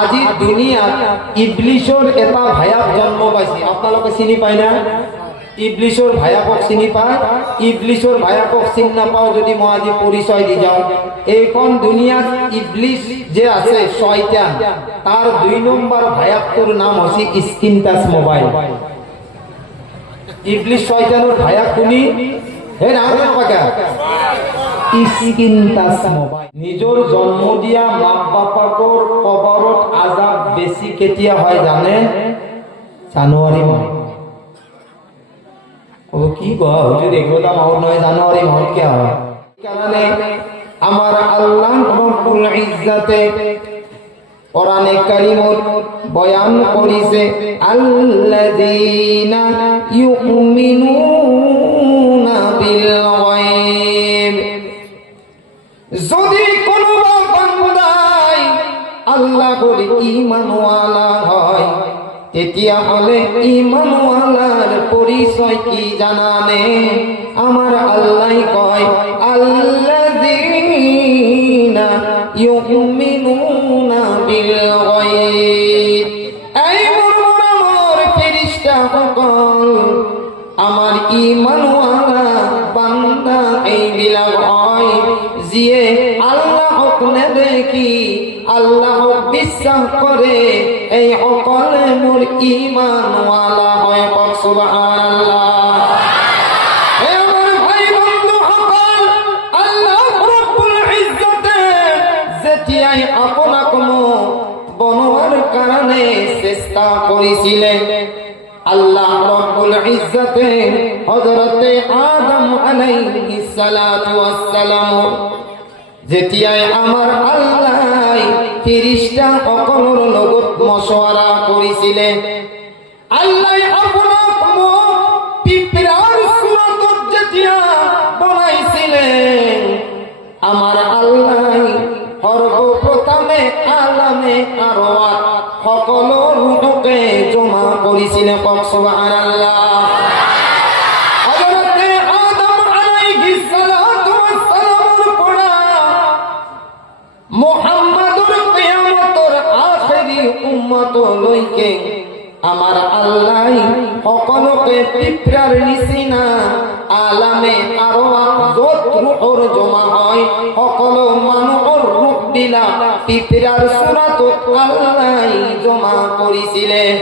আজি দুনিয়া ইবলিশর এটা ভায়াক জন্ম পাইছে। আপনারা চিনি পায় না? ইবলিশর ভায়াকক চিনি পায়? ইবলিশর ভায়াকক চিন না পাও যদি মই আজি পরিচয় দি যাও। এইখন দুনিয়াত ইবলিশ যে আছে শয়তান, তার 2 নম্বর ভায়াকটোর নাম হচ্ছে স্ক্রিন টাচ মোবাইল। ইবলিশ শয়তানের ভায়াক কোনি? হে না পাকা স্ক্রিন টাচ মোবাইল। নিজের জন্ম দিয়া মা বাপাকর কবরত আজাব বেশি কেতিয়া হয় জানে? জানুয়ারি মাহ। ও কি কয় হুজুর, এগুলো মাহর নয়, জানুয়ারি মাহ কে হয়? কারণে আমার আল্লাহ রব্বুল ইজ্জতে কোরআনে কারীমত বয়ান করিছে, আল্লাযীনা ইউমিনুনা বিল গায়ব। যদি কোন বান্দাই আল্লাহর ঈমানওয়ালা হয়, তেতিয়া হলে ঈমানওয়ালার পরিচয় কি জানানে? আমার আল্লাহ কয়, আল্লাযীনা ইউমিনুনা বিল গায়ব। এই মুরমুর ফেরেশতা সকল আমার ঈমানওয়ালা বান্দা এইবিলাক হয়, যিয়ে আল্লাহক নেদেখি আল্লাহক বিশ্বাস করে, এই সকলে মোর ঈমানওয়ালা হয়। সুবহানাল্লাহ। বনোয়ার কারণে চেষ্টা করেছিলেন আল্লাহ রব্বুল ইজ্জতে হযরতে আদম আলাইহিস সালাতু ওয়াস সালাম, যেতিয়াই আমার আল্লাহ ফেরেশতা সকলের লগত মশওয়ারা করেছিলেন, আল্লাহ আপনাক পিঁপড়ার সূরতত যেতিয়া বনাইছিলেন, আমার আল্লাহ সর্বপ্রথমে আলামে আরওয়াত সকল রূহকে জমা করেছিলেন। সুবহানাল্লাহ। হযরতে আদম আলাইহিস সালাতু ওয়াস সালামের পড়া মুহাম্মদুর কিয়ামতের আখেরি উম্মত লইকে আমার আল্লাহ সকলকে পিঁপড়ার নিচিনা আলামে আরওয়াত যত রূহর জমা হয়, সকল মানুহৰ রূপ বিলাক পিঁপড়ার সূরতত আল্লাহ জমা করিছিলেন।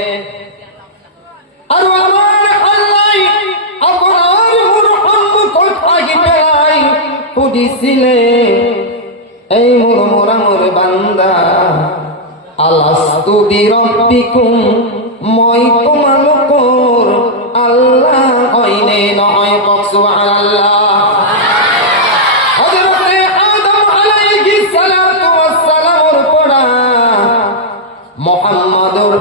আর আমার আল্লাহ আপনার মোর সন্মুখত আহি পেলাই সুধিছিলেন, এই মোর বান্দা, আলাস্তু বিরব্বিকুম, মই তোমালোকৰ আল্লাহ হয়নে নহয়? সুবহানাল্লাহ। হযরতে আদম আলাইহিস সালাতু ওয়াস সালামের পড়া মুহাম্মদুর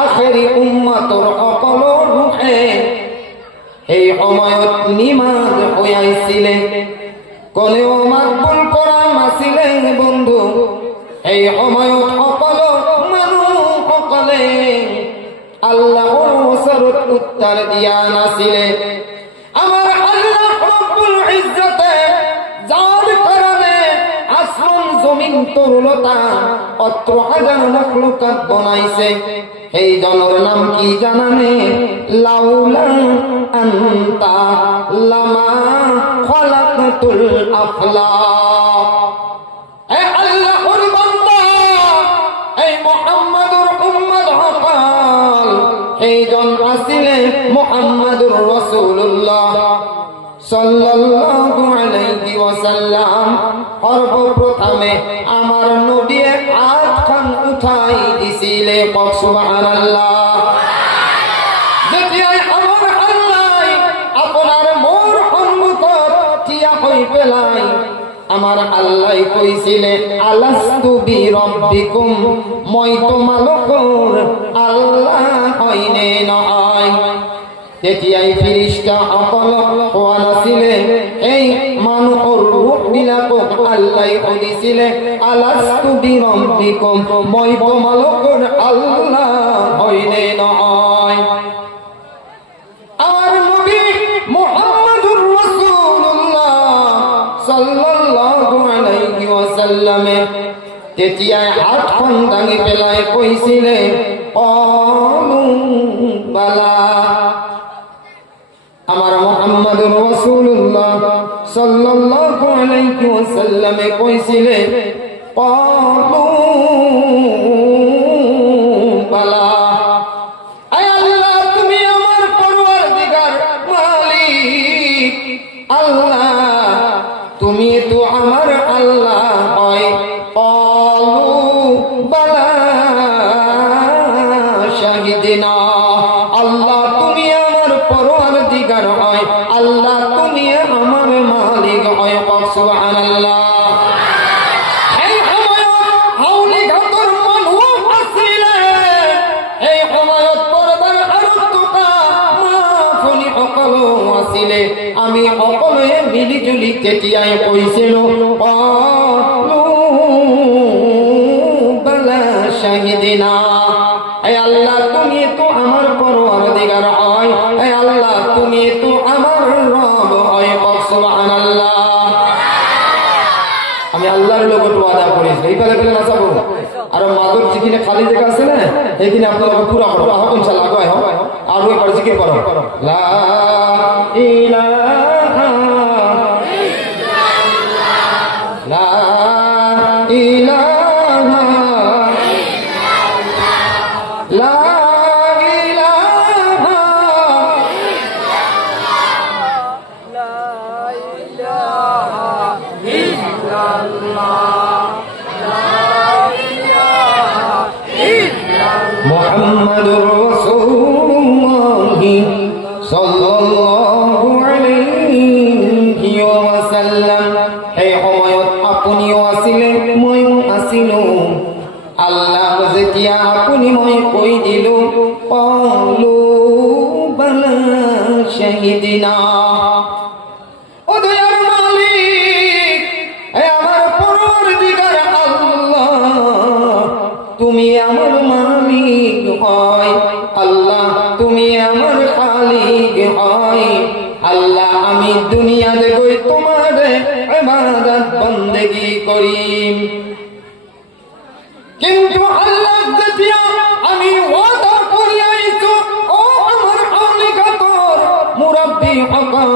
আখেরি উম্মতর সকল রূহে এই সময়ত নিমাজ হইয়াছিলেন। কোনেও মাকবুল করা নাছিলেন বন্ধু। এই সময়ত সকল মানুহ সকলে আল্লাহর ওসরত উত্তর দিয়া নাছিলে। আমার আল্লাহ রব্বুল ইজ্জতে যার কারণে আসমান জমিন তরুলতা অত্র হাজার মখলুকাত বনাইছে, এই জনের নাম কি জানানে? লাউলা আনতা লামা খলাকতুল আফলাক। এ আল্লাহর বান্দা, এই মুহাম্মদুর উম্মত হকাল, এই জন আসিলে মুহাম্মদুর রাসূলুল্লাহ সাল্লাল্লাহু আলাইহি ওয়াসাল্লাম। সর্বপ্রথমে আমার নবী হাতখান উঠাই দিছিলে। সুবহানাল্লাহ। যেতিয়াই আমার আল্লাহ আপনার মোর সন্মুখত থিয়া হই পেলাই, আমার আল্লাহ কইছিলে, আলাস্তু বিরব্বিকুম, মই তোমালোকৰ আল্লাহ হয়নে নহয়? তেতিয়াই ফেরেশতা সকলক কোৱা নাছিলে, এই মানুহৰ ৰূপ বিলাকক আল্লাহ সুধিছিলে, আলাস্তু বিৰব্বিকুম, মই তোমালোকৰ আল্লাহ হয়নে নহয়? আমার নবী মুহাম্মদুর রাসূলুল্লাহ সাল্লাল্লাহু আলাইহি ওয়াসাল্লামে তেতিয়াই হাতখন দাঙি পেলাই কৈছিলে অলু বালা। আমার মুহাম্মদুর রাসূলুল্লাহ সাল্লাল্লাহু আলাইহি ওয়াসাল্লামে কইছিলে অলু বালা। আয় আল্লাহ তুমি আমার পরওয়ারদিগার মালিক, আল্লাহ তুমি তো আমার আল্লাহ হয়। অলু বালা শাহিদিনা, আল্লাহ তুমি আমার পরওয়ারদিগার হয়, আল্লাহ তুমি আমার মালিক হয়। সুবহানাল্লাহ। এই সময়ত হাউলি ঘাটৰ মানুহ আছিলে, এই সময়ত পৰ্দাৰ আঁৰত থকা মা-ভনী সকলো আছিলে। আমি সকলোৱে মিলি জুলি তেতিয়াই কৈছিলো অলু বালা শাহিদিনা, এই আল্লাহ তুমি তো আমার পরওয়ারদিগার হয়, এই আল্লাহ তুমি তো আমার রব হয়। সুবহানাল্লাহ। আমি আল্লাহর লগত ওয়াদা করেছি এইফালে ফেলে নাচাবো, আর মাদর যেখানে খালি জায়গা আছে না সেইখানে আপনারা পুরা করো। আহ ইনশাআল্লাহ আগে আহ আর একবার জিকির করো লা ইলাহা ইল্লাল্লাহ, লা ইলাহা লা মুহাম্মাদুর রাসূলুল্লাহ সাল্লাল্লাহু আলাইহি ওয়াসাল্লাম। এই সময়ত আপুনিও আছিলে মইও আছিলো। আল্লাহ যেতিয়া আপুনি মই কৈ দিলো অলু বালা শাহিদিনা, ও দয়ার মালিক, এই আমার পরওয়ারদিগার আল্লাহ তুমি আমার মালিক হয়, আল্লাহ তুমি আমার খালিক হয়। আল্লাহ আমি দুনিয়াতে গই তোমার ইবাদত বন্দেগী করিম, কিন্তু আল্লাহ যেতিয়া আমি ওয়াদা করি আইছো ও আমার আলিকাতর মুরব্বী সকল,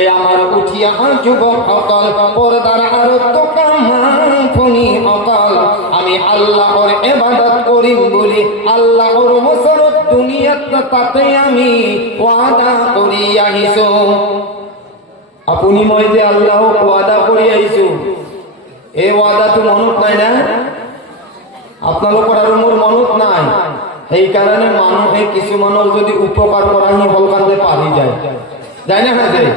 এই আমার উঠিয়া যুবক সকল, পর্দার আরত থকা মা-ভনী সকল, আমি আল্লাহর ইবাদত করিম বলি আল্লাহর ওসরত দুনিয়াত তাতে আমি ওয়াদা করি আহিছো। আপুনি মই যে আল্লাহক ওয়াদা কৰি আহিছো, এই ওয়াদাটো মনত নাই না? আপোনালোকৰ আৰু মোৰ মনত নাই। সেইকাৰণে মানুহে কিছুমানৰ যদি উপকাৰ কৰা সি হলকান্তে পাৰি যায়, যায় না যায়?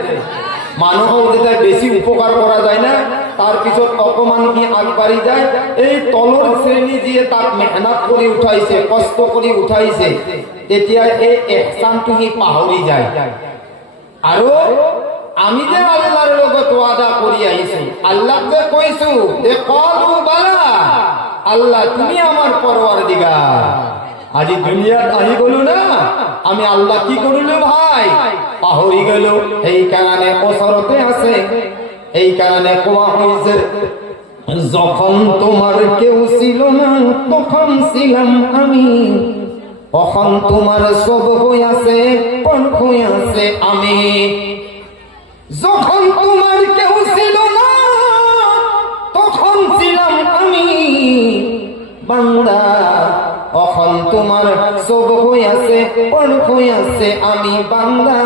মানুহক যেতিয়া বেছি উপকাৰ কৰা যায় না, তাৰ পিছত অকমান সি আগবাঢ়ি যায়। এই তলৰ শ্ৰেণী যিয়ে তাক মেহনত কৰি উঠাইছে, কষ্ট কৰি উঠাইছে, তেতিয়া এই ইহসানটো সি পাহৰি যায়। আৰু আমি যে আল্লাহৰ লগত ওয়াদা কৰি আহিছো, আল্লাহক যে কৈছো যে কলু বালা, আল্লাহ তুমি আমার পরওয়ারদিগার। আজি দুনিয়াত আহি গলো না, আমি আল্লাহ কি করিলো ভাই পাহরি গেল। এই কারণে ওসরতে আছে, এই কারণে কোয়া হইছে যখন তোমার কেউ ছিল না তখন ছিলাম আমি, তখন তোমার সব হইয়াছে পর হইয়াছে আমি। যখন তোমার কেউ ছিল না তখন ছিলাম আমি বান্দা, এখন তোমার সব হইয়াছে পর হইয়াছে আমি বান্দা।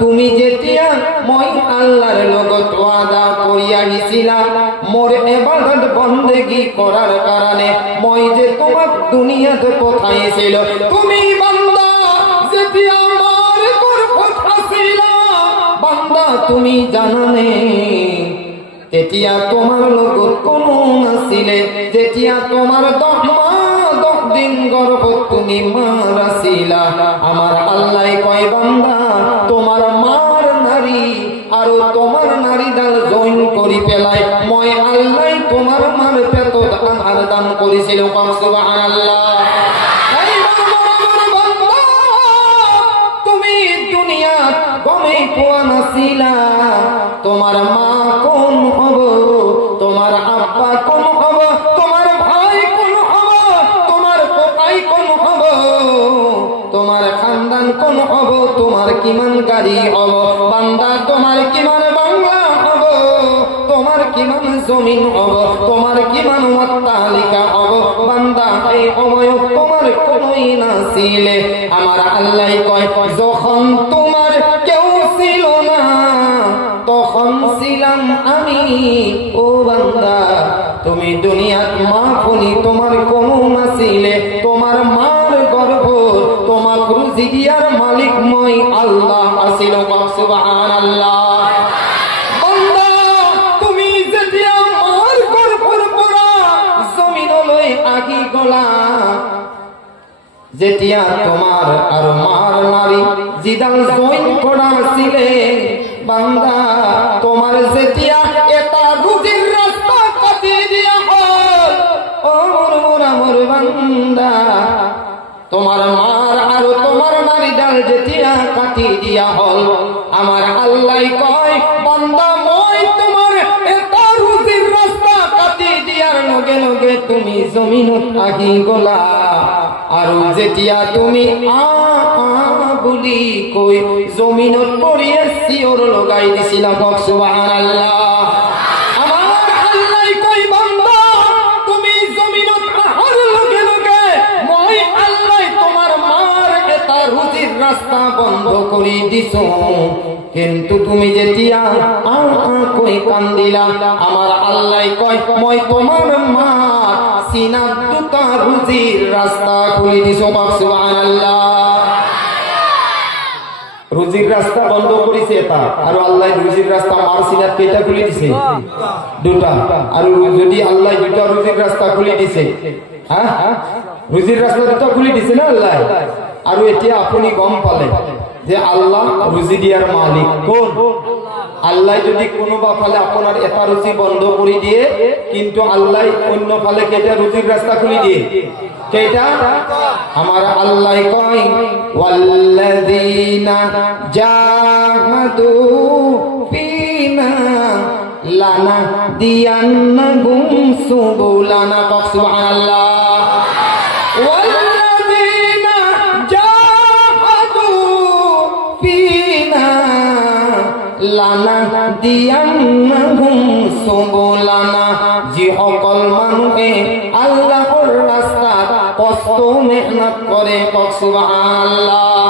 তুমি যেতিয়া মই আল্লাহর লগত ওয়াদা করিয়া নিছিলাম মোর ইবাদত বন্দেগী করার কারণে, মই যে তোমাক দুনিয়াতে পঠাইছিল, তুমি বান্দা যেতিয়া আমার কথা ছিল বান্দা তুমি জানানে, তেতিয়া তোমার লগত কোনো নাছিলে। যেতিয়া তোমার 10 দিন গর্ভত তুমি মার আছিলা, আমার আল্লাহ কয় বান্দা তোমার মার নারী আর তোমার নারী ডাল জয়েন করি পেলাই মই আল্লাহ তোমার মার পেটত আহার দান করেছিল। সুবহানাল্লাহ। তুমি দুনিয়াত গমেই পোৱা নাছিলা তোমার মা কোন হব, তোমার আব্বা কোন হব, তোমার তোমার কিমান গাড়ি হব বান্দা, তোমার কিমান বাংলা হব, তোমার কিমান জমিন হব, তোমার কিমান অট্টালিকা হব বান্দা, এই সময় তোমার কোনোই নাছিলে। আমার আল্লাহ কয় যখন তোমার কেউ ছিল না তখন ছিলাম আমি। ও বান্দা, তুমি দুনিয়াত মা ফনি তোমার কোনো নাছিলে, তোমার মার গর্ভ তোমার রুজি দিয়ার মালিক মই আল্লাহ আসিল। সুবহানাল্লাহ। বান্দা, তুমি যেতিয়া মার গর্ভর পরা জমিনলৈ আগি গলা, যেতিয়া তোমার আর মার নারী জিদাল জইন করা ছিলে বান্দা, তোমার যেতিয়া এটা রুজির রাস্তা কাটি দিয়া হল, ও মোর বান্দা, তোমার মার আর তোমার নারী ডাল যেতিয়া কাটি দিয়া হল, আমার আল্লাহ কয় বান্দা, মই তোমার এটা রুজির রাস্তা কাটি দিয়ার লগে লগে তুমি জমিনত আগি গলা, আর যেতিয়া তুমি বুলি কই জমিনত পড়িয়ে চিঞর লগাই দিছিলাম। সুবহানাল্লাহ। আমার আল্লাহ কই বান্দা, তুমি জমিনত আহার লগে লগে মই আল্লাহ তোমার মার এটা রুজির রাস্তা বন্ধ করে দিছ, কিন্তু তুমি যেতিয়া কই কান্দিলা, আমার আল্লাহ কয় মই তোমার মা সিনা দুটা রুজির রাস্তা খুলে দিছ। সুবহানাল্লাহ। রুজির রাস্তা বন্ধ করেছে এটা, আর আল্লাহ রুজির রাস্তা মার সিনাত কেটা খুলে দিছে? দুটা। আর যদি আল্লাহ দুটা রুজির রাস্তা খুলে দিছে, হ্যাঁ রুজির রাস্তা দুটা খুলে দিছে না আল্লাহ, আর এতিয়া আপনি গম পালে যে আল্লাহ রুজি দিয়ার মালিক কোন? আল্লাহ যদি কোনোবা ফালে আপনার এটা রুজি বন্ধ করে দিয়ে, কিন্তু আল্লাহ অন্য ফালে কেটা রুজির রাস্তা খুলে দিয়ে, কেটা? আমার আল্লাহ কয় ওয়াল্লাযীনা জাহাদু ফিনা লানাহদিয়ান্নাহুম সুবুলানা। সুবহানাল্লাহ। ওয়াল্লাযীনা জাহাদু ফিনা লানাহদিয়ান্নাহুম সুবুলানা। যিসকল মানুহে আল্লাহর রাস্তা কষ্ট মেহনত করে, সুবহানাল্লাহ।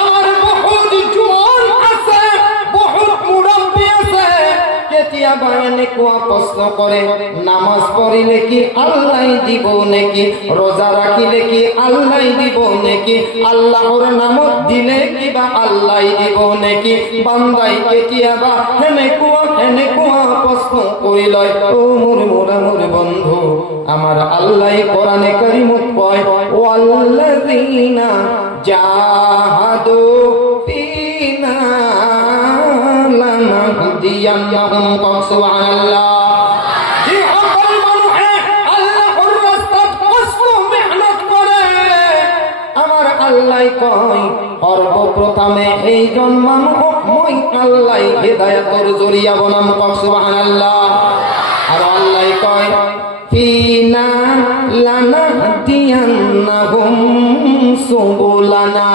আমার বহুত জোয়ান আছে, বহুত মুরব্বী আছে, কেতিয়াবা এনেকুৱা প্রশ্ন করে নামাজ পড়িলে কি আল্লাহ দিব নাকি, রোজা রাখিলে কি আল্লাহ দিব নাকি, আল্লাহর নামত দিলে কিবা আল্লাহ দিব নাকি? বান্দাই কেতিয়াবা এনেকুৱা প্রশ্ন করি লয়। ও মোর বন্ধু, আমার আল্লাহ কোরআনে কারীমত কয় ওয়াল্লাযীনা জাহাদু ফিনা লানাহদিয়ান্নাহুম। সুবহানাল্লাহ। যে সকল মানুষে আল্লাহর রাস্তায় কষ্ট মেহনত করে, আমার আল্লাহ কয় সর্বপ্রথমে এইজন মানুষ মই আল্লাহ হিদায়াতের জরিয়া বনাম। সুবহানাল্লাহ। আর আল্লাহ কয় ফিনা লানাহদিয়ান্নাহুম সুবুলানা।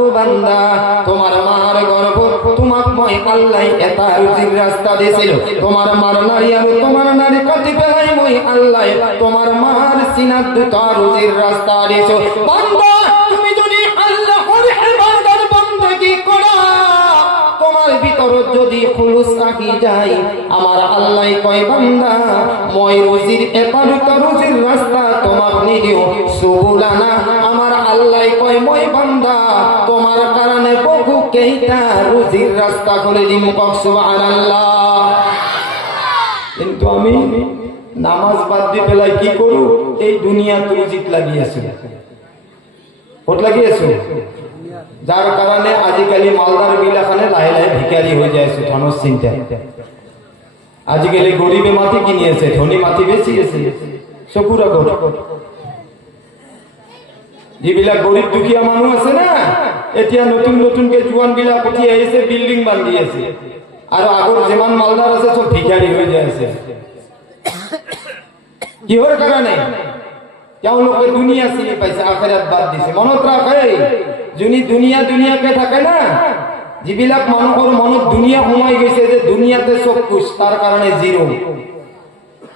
ও বান্দা, তোমার মার গর্ভ তোমাক মই আল্লাহ এটা রুজির রাস্তা দিয়েছিল, তোমার মার নারী আর তোমার নারী কাটি পেলাই মই আল্লাহ তোমার মার সিনাত দুটা রুজির রাস্তা দিয়েছ। বান্দা, তুমি যদি আল্লাহর ইবাদত বندگی করো, তোমার ভিতর যদি খুলুস থাকি যায়, আমার আল্লাহ কয় বান্দা, মই রুজির এটা দুটা রুজির রাস্তা তোমাক নিদিও সুবুলানা। আমার আল্লাহ কয় মই বান্দা, তোমার কারণে বহু কেইটা রুজির রাস্তা করে দিম। সুবহানাল্লাহ। কিন্তু আমি নামাজ বাদ দিয়ে পেলাই কি করু? এই দুনিয়া রুজিত লাগিয়েছি। কোট লাগিয়েছো? যার কারণে আজিকালি মালদার বিলাখানে লাহে লাহে ভিখারি হয়ে যায়ছে। ধনর চিন্তা আজিকালি গরিবে মাটি কিনিয়েছে, ধনী মাটি বেশি গেছে। চকুর আগত যিবিলাক গরিব দুখীয়া মানুহ আছে না, এতিয়া নতুন নতুনকে জোয়ান বিলাক উঠি আহিছে, বিল্ডিং বান্ধি আছে, আর আগর যেমান মালদার আছে সব ভিখারি হয়ে যায়ছে। কিহৰ কারণে? তেওঁলোকে দুনিয়া চিনি পাইছে, আখিরাত বাদ দিছে। মনত রাখে যোনি দুনিয়া দুনিয়াকে থাকে না, যিবিলাক মানুহৰ মনত দুনিয়া সোমাই গৈছে যে দুনিয়াতে চব কুছ, তাৰ কাৰণে জিৰো,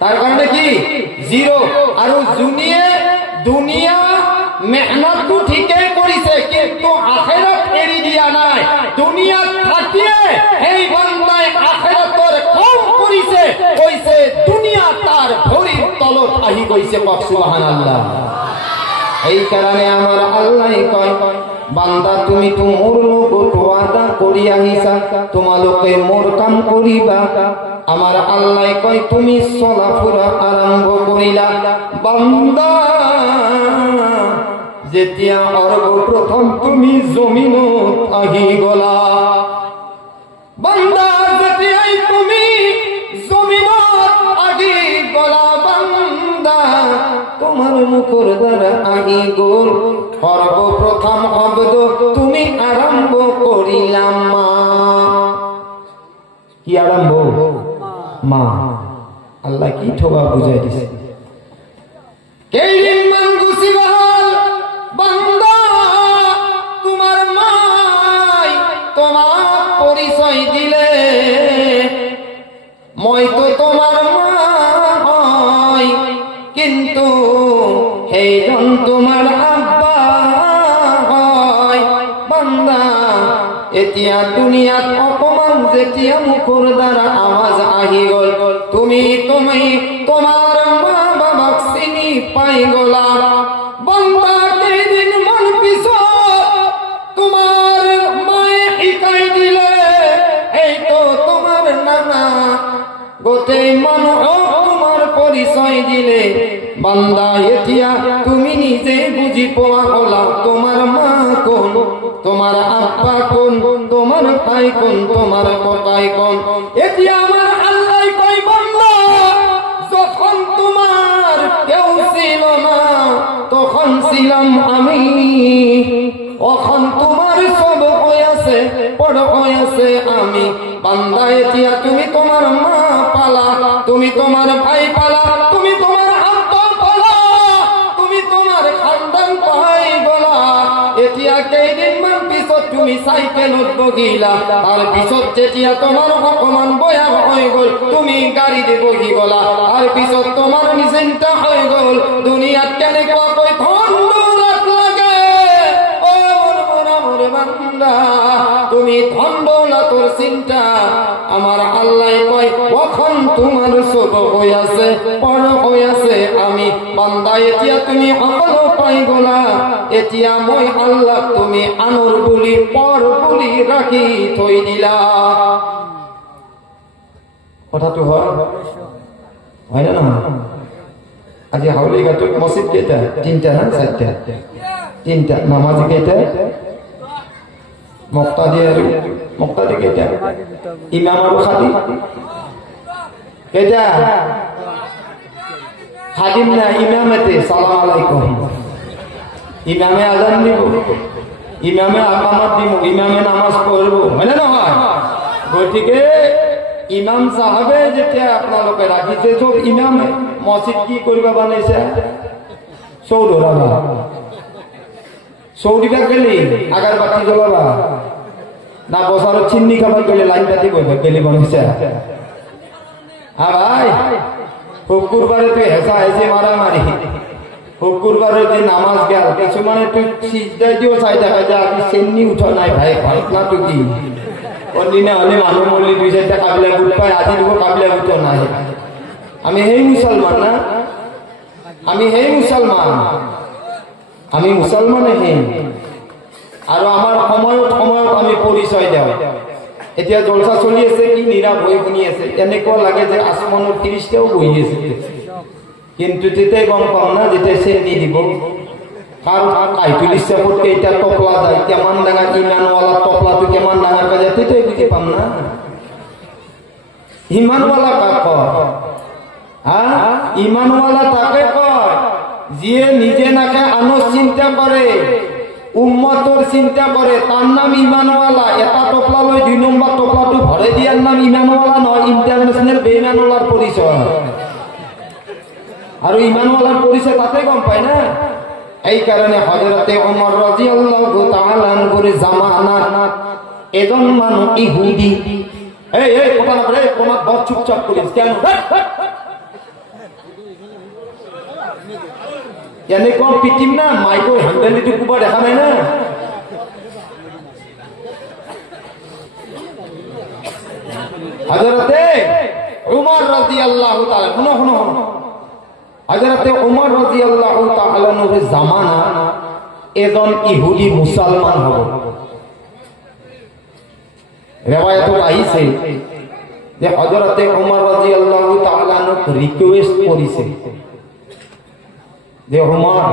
তাৰ কাৰণে কি জিৰো। আৰু যোনিয়ে দুনিয়া মেহনতটো ঠিকেই কৰিছে কিন্তু আখিৰাত এৰি দিয়া নাই, দুনিয়াত থাকিয়ে এই বান্দাই আখিৰাতৰ কাম কৰিছে, কৈছে দুনিয়া তাৰ ভৰিৰ তলত আহি গৈছে। সুবহানাল্লাহ। এই কারণে আমার আল্লাহ কয়, বান্দা তুমি তো মোর লগত ওয়াদা করি আহিছা, তোমালোকে মোর কাম করিবা। আমার আল্লাহ কয় তুমি চলাফুরা আরম্ভ করিলা। বান্দা যেতিয়া সর্বপ্রথম তুমি জমিনত আহি গলা, বান্দা যেতিয়াই তুমি জমিনত আহি গলা, বান্দা তোমার মুখর দ্বারা আহি গল সর্বপ্রথম শব্দ তুমি আরম্ভ করিলাম মা। কি আরম্ভ? মা। আল্লাহ কি ঠোবা বুঝাই দিছে। কেইদিন মান গুছি গল, বান্দা তোমার মাই তোমার পরিচয় দিলে, মই তো তোমার মা হয় কিন্তু সেইজন তোমার আব্বা হয়। বান্দা এতিয়া দুনিয়াত অপমান যেতিয়া মুখৰ দ্বাৰা আৱাজ আহি গল, তুমি তোমার মা বাবাক চিনি পাই গলা। বান্দা কেইদিন মান পিছত তোমার মায়ে শিকাই দিলে, এই তো তোমার নানা, গোটেই মানুহক তোমার পরিচয় দিলে। বান্দা এতিয়া তুমি নিজে বুঝি পোৱা হলা তোমার মা কোন, তোমার আব্বা কোন, তোমার ভাই কোন, তোমার ককাই কোন। এতিয়া আমার আল্লাহ কই, বান্দা যখন তোমার কেউ ছিল না তখন ছিলাম আমি, এখন তোমার সব হয়ে আছে, বড় হয়ে আছে আমি। বান্দা এতিয়া তুমি তোমার মা পালা, তুমি তোমার ভাই পালা, তুমি তোমার আব্বা পালা, তুমি তোমার খানদান পাই গলা। এতিয়া কেইদিন মান পিছত তুমি সাইকেলত বহিলা, তার পিছত যেতিয়া তোমার অকমান বয়াস হয়ে গল তুমি গাড়িতে বহি গলা, আর পিছত তোমার চিন্তা হয়ে গল দুনিয়াত কেনেকুৱা কৈ ধন দৌলত লাগে। ও মোর বান্দা, তুমি ধন দৌলতর চিন্তা, আমার আল্লাহ কয় কখন তোমার ছোট হয়ে আছে, বড় হয়ে আছে আমি। বান্দা এতিয়া তুমি সকল পাই গলা, এতিয়া মই আল্লাহ তুমি আনর বুলি পর বুলি রাখি থই দিলা। কথাটো হয় হয় না? আজি হাউলিঘাটত মসজিদ কেইটা? তিনটা না চারটা? তিনটা। নামাজি কেইটা? মুক্তাদি আৰু মুক্তাদি কেইটা? ইমাম আৰু খাদিম কেইটা? খাদিম না ইমামেতে সালাম আলাইকুম। ইমামে আজান দিব, ইমামে আকামত দিব, ইমামে নামাজ পড়ব, হয় না নহয়? গতিকে ইমাম সাহাবে যেতিয়া আপোনালোকে ৰাখিছে, চব ইমামে মসজিদ কি কৰিবা বনাইছে? চৌধুৰাবা, চৌদিটা গেলি আগার বাতি জ্বলাবা না, বছরের চিন্নি খাবার গেলে লাইন পাতি বইবা গেলি বনাইছে। ভাই শুক্রবারে তুই হেসা হেসে মারামারি, শুক্রবারে যে নামাজ গেল কিছুমানে তুই সিজদাই দিও চাই দেখা যায় আমি চেন্নি উঠা নাই ভাই, ঘটনা তো কি অন্যদিনা হলে মানুষ মরলি দুই চারটা কাবিলা গুট পায়, আজি দিব কাবিলা গুটো নাই। আমি সেই মুসলমান না, আমি সেই মুসলমান, আমি মুসলমানে হে। আৰু আমাৰ সময়ত সময়ত আমি পৰিচয় দিওঁ। এতিয়া জলসা চলি আছে, কি নীৰৱ হৈ শুনি আছে, এনেকুৱা লাগে যে আসমানৰ ফিৰিষ্টাও বহি আছে। কিন্তু তেতিয়াই গম পাওঁ না যেতিয়া চেনি দিব, কাৰণ কাইতুল হিচাপত কেইটা টপলা যায়, কিমান ডাঙৰ ইমানৱালা টপলাটো কিমান ডাঙৰ কাজে তেতিয়াই বুজি পাম না। ইমানৱালা কাক কয়? ইমানৱালা তাকে কয় যিয়ে নিজে নাকে আনৰ চিন্তা কৰে, উম্মতৰ চিন্তা কৰে, তার নাম ইমানওয়ালা। এটা টপলা লৈ 2 নম্বৰ টপলাটো ভরে দিয়ার নাম ইমানওয়ালা নয়, ইন্টারন্যাশনাল বেইমানওয়ালার পরিচয়। আর ইমানওয়ালার পরিচয় তাতে গম পায় না, এই কারণে হযরতে ওমর রাদিয়াল্লাহু তাআলা আনহুর জামানাত এজন মানুষ ইহুদি এই কথা না বলে কোন বড় চুপচাপ করিস কেন এনে কোন পিটিম না মাইকো হ্যান্ডেল দিতে কুবা দেখা নাই না হযরতে ওমর রাদিয়াল্লাহু তাআলা শুনো হযরতে ওমর রাদিয়াল্লাহু তাআলা এর জামানা এজন ইহুদি মুসলমান হলো রিওয়ায়াত আইছে যে হযরতে ওমর রাদিয়াল্লাহু তাআলা রিকোয়েস্ট করিছে যে ওমর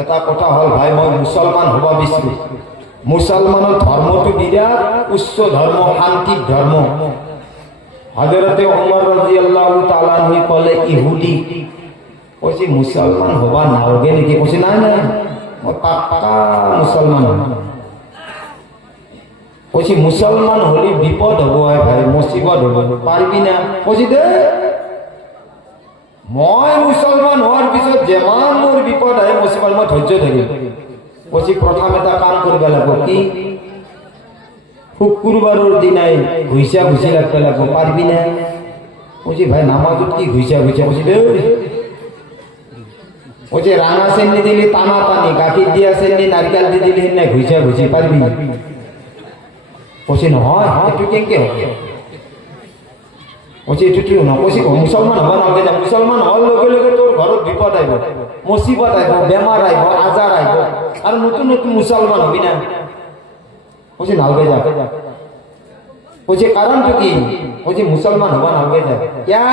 এটা কথা হল ভাই মই মুসলমান হবা বিচাৰো মুসলমানৰ ধৰ্মটো বিৰাট উচ্চ ধৰ্ম শান্তিৰ ধৰ্ম হযরতে ওমর রাদিয়াল্লাহু তাআলা কলে ইহুদি কইছি মুসলমান হবা নালগে নেকি কইছি নাই মই পাক্কা মুসলমান কইছি মুসলমান হলি বিপদ হব ভাই মুসিবত হব পারবি না কইছি দে মই মুসলমান হওয়ার পিছত যেমান মোর বিপদ আহে মুসিবত মই ধৈর্য ধরি কইছি প্রথম এটা কাম করবা লাগব কি শুক্রবারের দিনাই ঘুষা লাগতে লাগবো পারবি না কইছি ভাই নামাজত কি ঘুষা কইছি দে ওই যে রাঙা চেন্নি দিলি টানা টানি গাখীর দিয়া চেন্নি নারকেল দি দিলি না ঘুষি পারবি কইছি নহয় এইটো কেনকে হয় কইছি এইটো না কইছি মুসলমান হবা নালগে যা মুসলমান হওয়ার লগে লগে তোর ঘরত বিপদ আইব মুসিবত আইব বেমার আইব আজার আইব আর নতুন নতুন মুসলমান হবি না কইছি নালগে যা কইছি কারণটা কি কইছি মুসলমান হবা নালগে যা ইয়া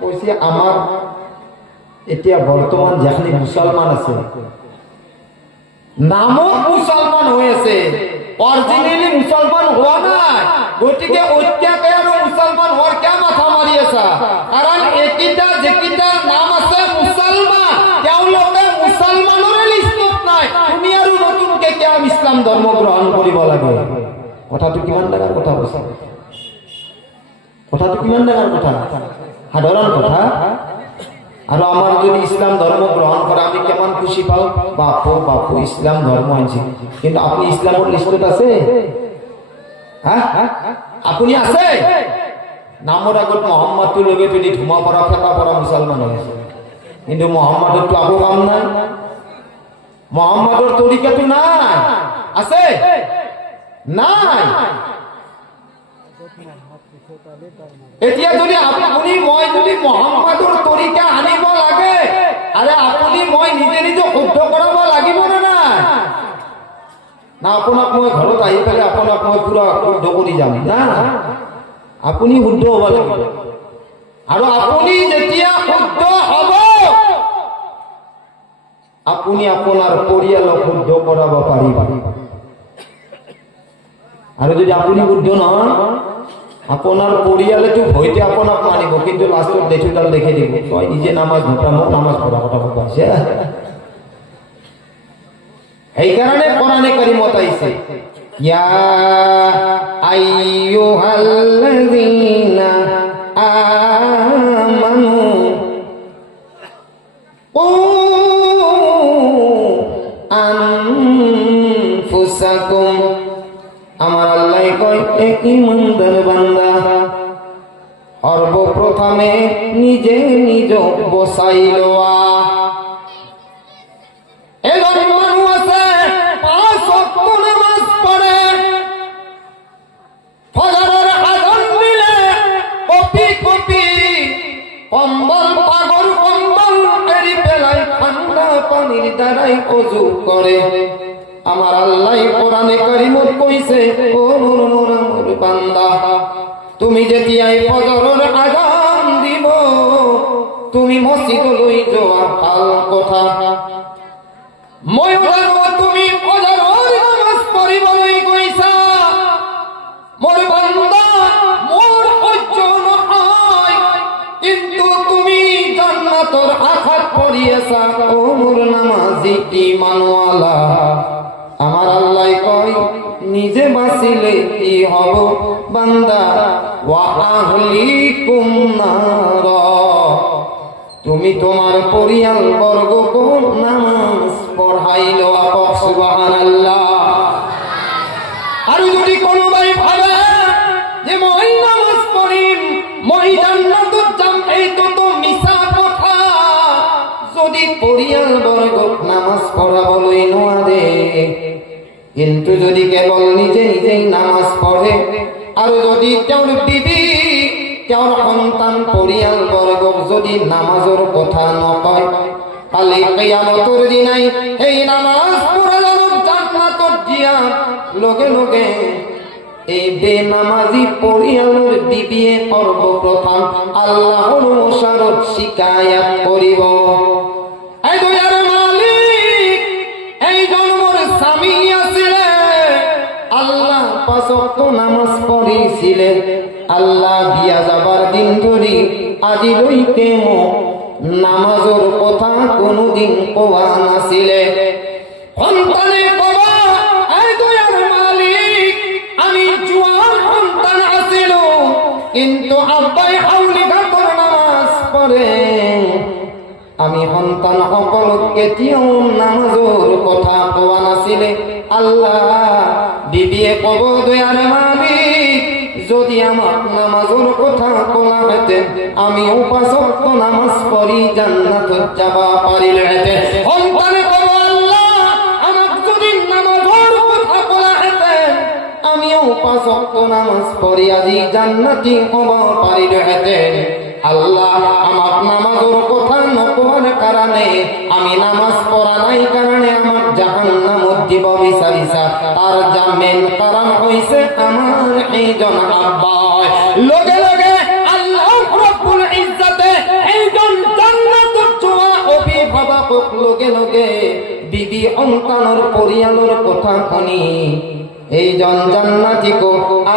কইছি আমার এতিয়া বর্তমান যেখানে মুসলমান আছে নামক মুসলমান হয়েছে অরিজিনালি মুসলমান হওয়া নাই গতিকে ঐক্যকে আর মুসলমান হওয়ার কে মাথা মারি আছে কারণ একিটা যেকিটা নাম আছে মুসলমান তেওঁলোকে মুসলমানৰ লিষ্টত নাই তুমি আৰু নতুনকে কেম ইসলাম ধর্ম গ্রহণ কৰিব লাগে কথাটো কিমান ডাঙৰ কথা কৈছা কথাটো কিমান ডাঙৰ কথা সাধারণ কথা আর আমার যদি ইসলাম ধর্ম গ্রহণ করে আমি কেমন খুশি পাও বাপু ইসলাম ধর্ম আনছি কিন্তু আপনি ইসলামের লিস্টত আছে হ্যাঁ আপনি আছে নামৰ আগত মোহাম্মদটো লগে যদি ধুমা পৰা ফেটা পৰা মুসলমান হয়েছে কিন্তু মোহাম্মদৰ তো আকো কাম নাই মোহাম্মদৰ তরিকাটো নাই আছে নাই এতিয়া যদি আপুনি মই যদি মোহাম্মদৰ তরিকা আনিব লাগে আরে আপুনি মই নিজে শুদ্ধ কৰাব লাগিব না না আপোনাক মই ঘৰত আহি পেলাই আপোনাক মই পুৰা শুদ্ধ কৰি যাম না আপুনি শুদ্ধ হ'ব লাগিব আৰু আপুনি যেতিয়া শুদ্ধ হ'ব আপুনি আপোনাৰ পৰিয়ালক শুদ্ধ কৰাব পাৰিব আৰু যদি আপুনি শুদ্ধ নহয় আপনার পরিয়ালে তো ভয়তে আপনার মানিব কিন্তু লাস্টত দেখুদাল দেখে দিব তই নিজে নামাজ নটা মোক নামাজ পড়া কথা বলছে এই কারণে কোরআনে কারিমত আইছে ইয়া আইয়ুহাল্লাযীনা আমানু ও আনফুসাকুম আমার আল্লাহ কয় এক ইমানদার বান্দা সর্বপ্রথমে নিজে নিজ বসাই লোয়া এজন মানুষ আছে 5 ওয়াক্ত নামাজ পড়ে ফজরের আযান দিলে কপি কম্বল পাগল কম্বল এরি পেলাই ঠান্ডা পানির দ্বারাই ওযু করে আমার আল্লাহ কোরআনে কারিমত কইছে ও নূর বান্দা তুমি যেতিয়া ফজরের আযান দিব তুমি মসজিদ লই যাওয়া ভাল কথা মই জানো তুমি ফজরের নামাজ পড়িবলৈ কইছা মোর বান্দা মোর সহ্য নহয় কিন্তু তুমি জান্নাতের আশাত পড়ি আছা ও মোর নামাজি ঈমানওয়ালা আমার আল্লাহ কয় নিজে বাঁচিলে কি হব বান্দা ওয়া আহলিকুম নার তুমি তোমার পরিয়াল বর্গকে নামাজ পড়াইলো আপক সুবহানাল্লাহ। আর যদি কোনো ভাই ভাবে যে মই নামাজ পড়িম মই জান্নাতত যাম, এই তো মিছা কথা। যদি পরিয়াল বর্গ নামাজ পড়াবলৈ নোৱাৰে, কিন্তু যদি কেৱল নিজে নিজেই নামাজ পঢ়ে আৰু যদি তেওঁৰ বিবি তেওঁৰ সন্তান পৰিয়াল বৰ্গক যদি নামাজৰ কথা নকয়, কালি কিয়ামতৰ দিনাই এই নামাজ পঢ়াজনক জান্নাতত দিয়াৰ লগে লগে এই বেনামাজি পৰিয়ালৰ বিবিয়ে সৰ্বপ্ৰথম আল্লাহৰ ওচৰত শিকায়াত কৰিব, এই দয়াৰ মালিক এইজন মোৰ স্বামী আছিলে, আল্লাহ 5 ওয়াক্ত নামাজ পঢ়িছিলে, আল্লাহ বিয়া যাবার দিন ধৰি আজিলৈকে মোক নামাজৰ কথা কোনোদিন কোৱা নাছিলে। সন্তানে কব, এই দয়াৰ মালিক আমি জোৱান সন্তান আছিলো, কিন্তু আব্বাই হাউলি ঘাটৰ নামাজ পঢ়ে, আমি সন্তান সকলক কেতিয়াও নামাজৰ কথা কোৱা নাছিলে। আল্লাহ বিবিয়ে কব, দয়াৰ মালিক যদি আমাক নামাজৰ কথা কোৱা হেতেন আমিও 5 ওয়াক্ত নামাজ পঢ়ি জান্নাতত যাব পাৰিলোহেঁতেন। সন্তানে কব, আল্লাহ আমাক যদি নামাজৰ কথা কোৱা হেতেন আমিও 5 ওয়াক্ত নামাজ পঢ়ি আজি জান্নাতি হ'ব পাৰিলোহেঁতেন। আল্লাহ আমাক নামাজৰ কথা নকোৱাৰ কাৰণে, আমি নামাজ পঢ়া নাই কাৰণে আমাক জাহান্নামত দিব বিচাৰিছা, তাৰ মেইন কাৰণ হৈছে আমাৰ এইজন আব্বা। লগে লগে আল্লাহ রাব্বুল ইজ্জতে এইজন জান্নাতত যোৱা অভিভাৱকক লগে লগে বিবি সন্তানৰ পৰিয়ালৰ কথা শুনি এইজন জান্নাতীক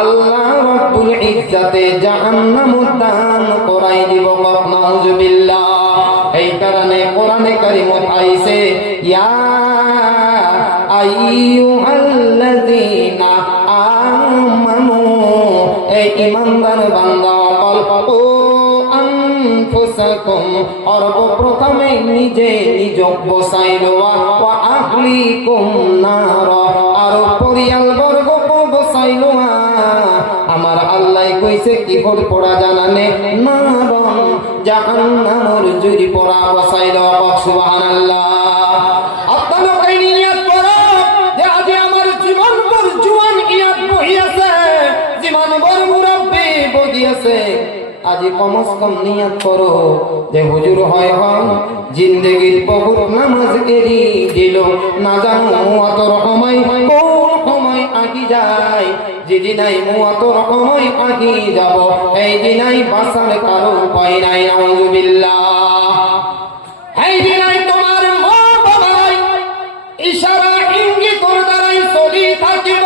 আল্লাহ রাব্বুল ইজ্জতে জাহান্নামত দান কৰাই দিব। নাউজুবিল্লাহ। এই কারণে কোরআনে কারীমত আইছে, ইয়া আইয়ুহাল্লাযীনা আমানু, এই ঈমানদার বান্দা ও আনফুসাকুম, সর্বপ্রথমে নিজে নিজক বচাই লোৱা, ওয়া আহলিকুম নারা, আর পরিয়াল বর্গকে বচাই লোৱা। আমার আল্লাহ কইছে কিহর পড়া জানানে, নারন জাহান্নামের জুরি পড়া বচাই লোৱা। সুবহানাল্লাহ। আপনারা নিয়ত করো যে আজি আমার জীবন ভর জুয়ান ইয়াত বহি আছে, জীবন ভর মুরব্বী বহি আছে, আজি কমস কম নিয়ত করো যে হুজুর হয় জিন্দগির বহুত নামাজ এরি দিল, না জানো মুয়াতর সময় কোন সময় আগি যায়, যেদিনাই মুয়াতর সময় আগি যাব এই দিনাই বাঁচার কারো উপায় নাই। নাউজুবিল্লাহ। এই দিনাই তোমার মা বাবাই ইশারা ইঙ্গিতর দ্বারাই চলি থাকিব,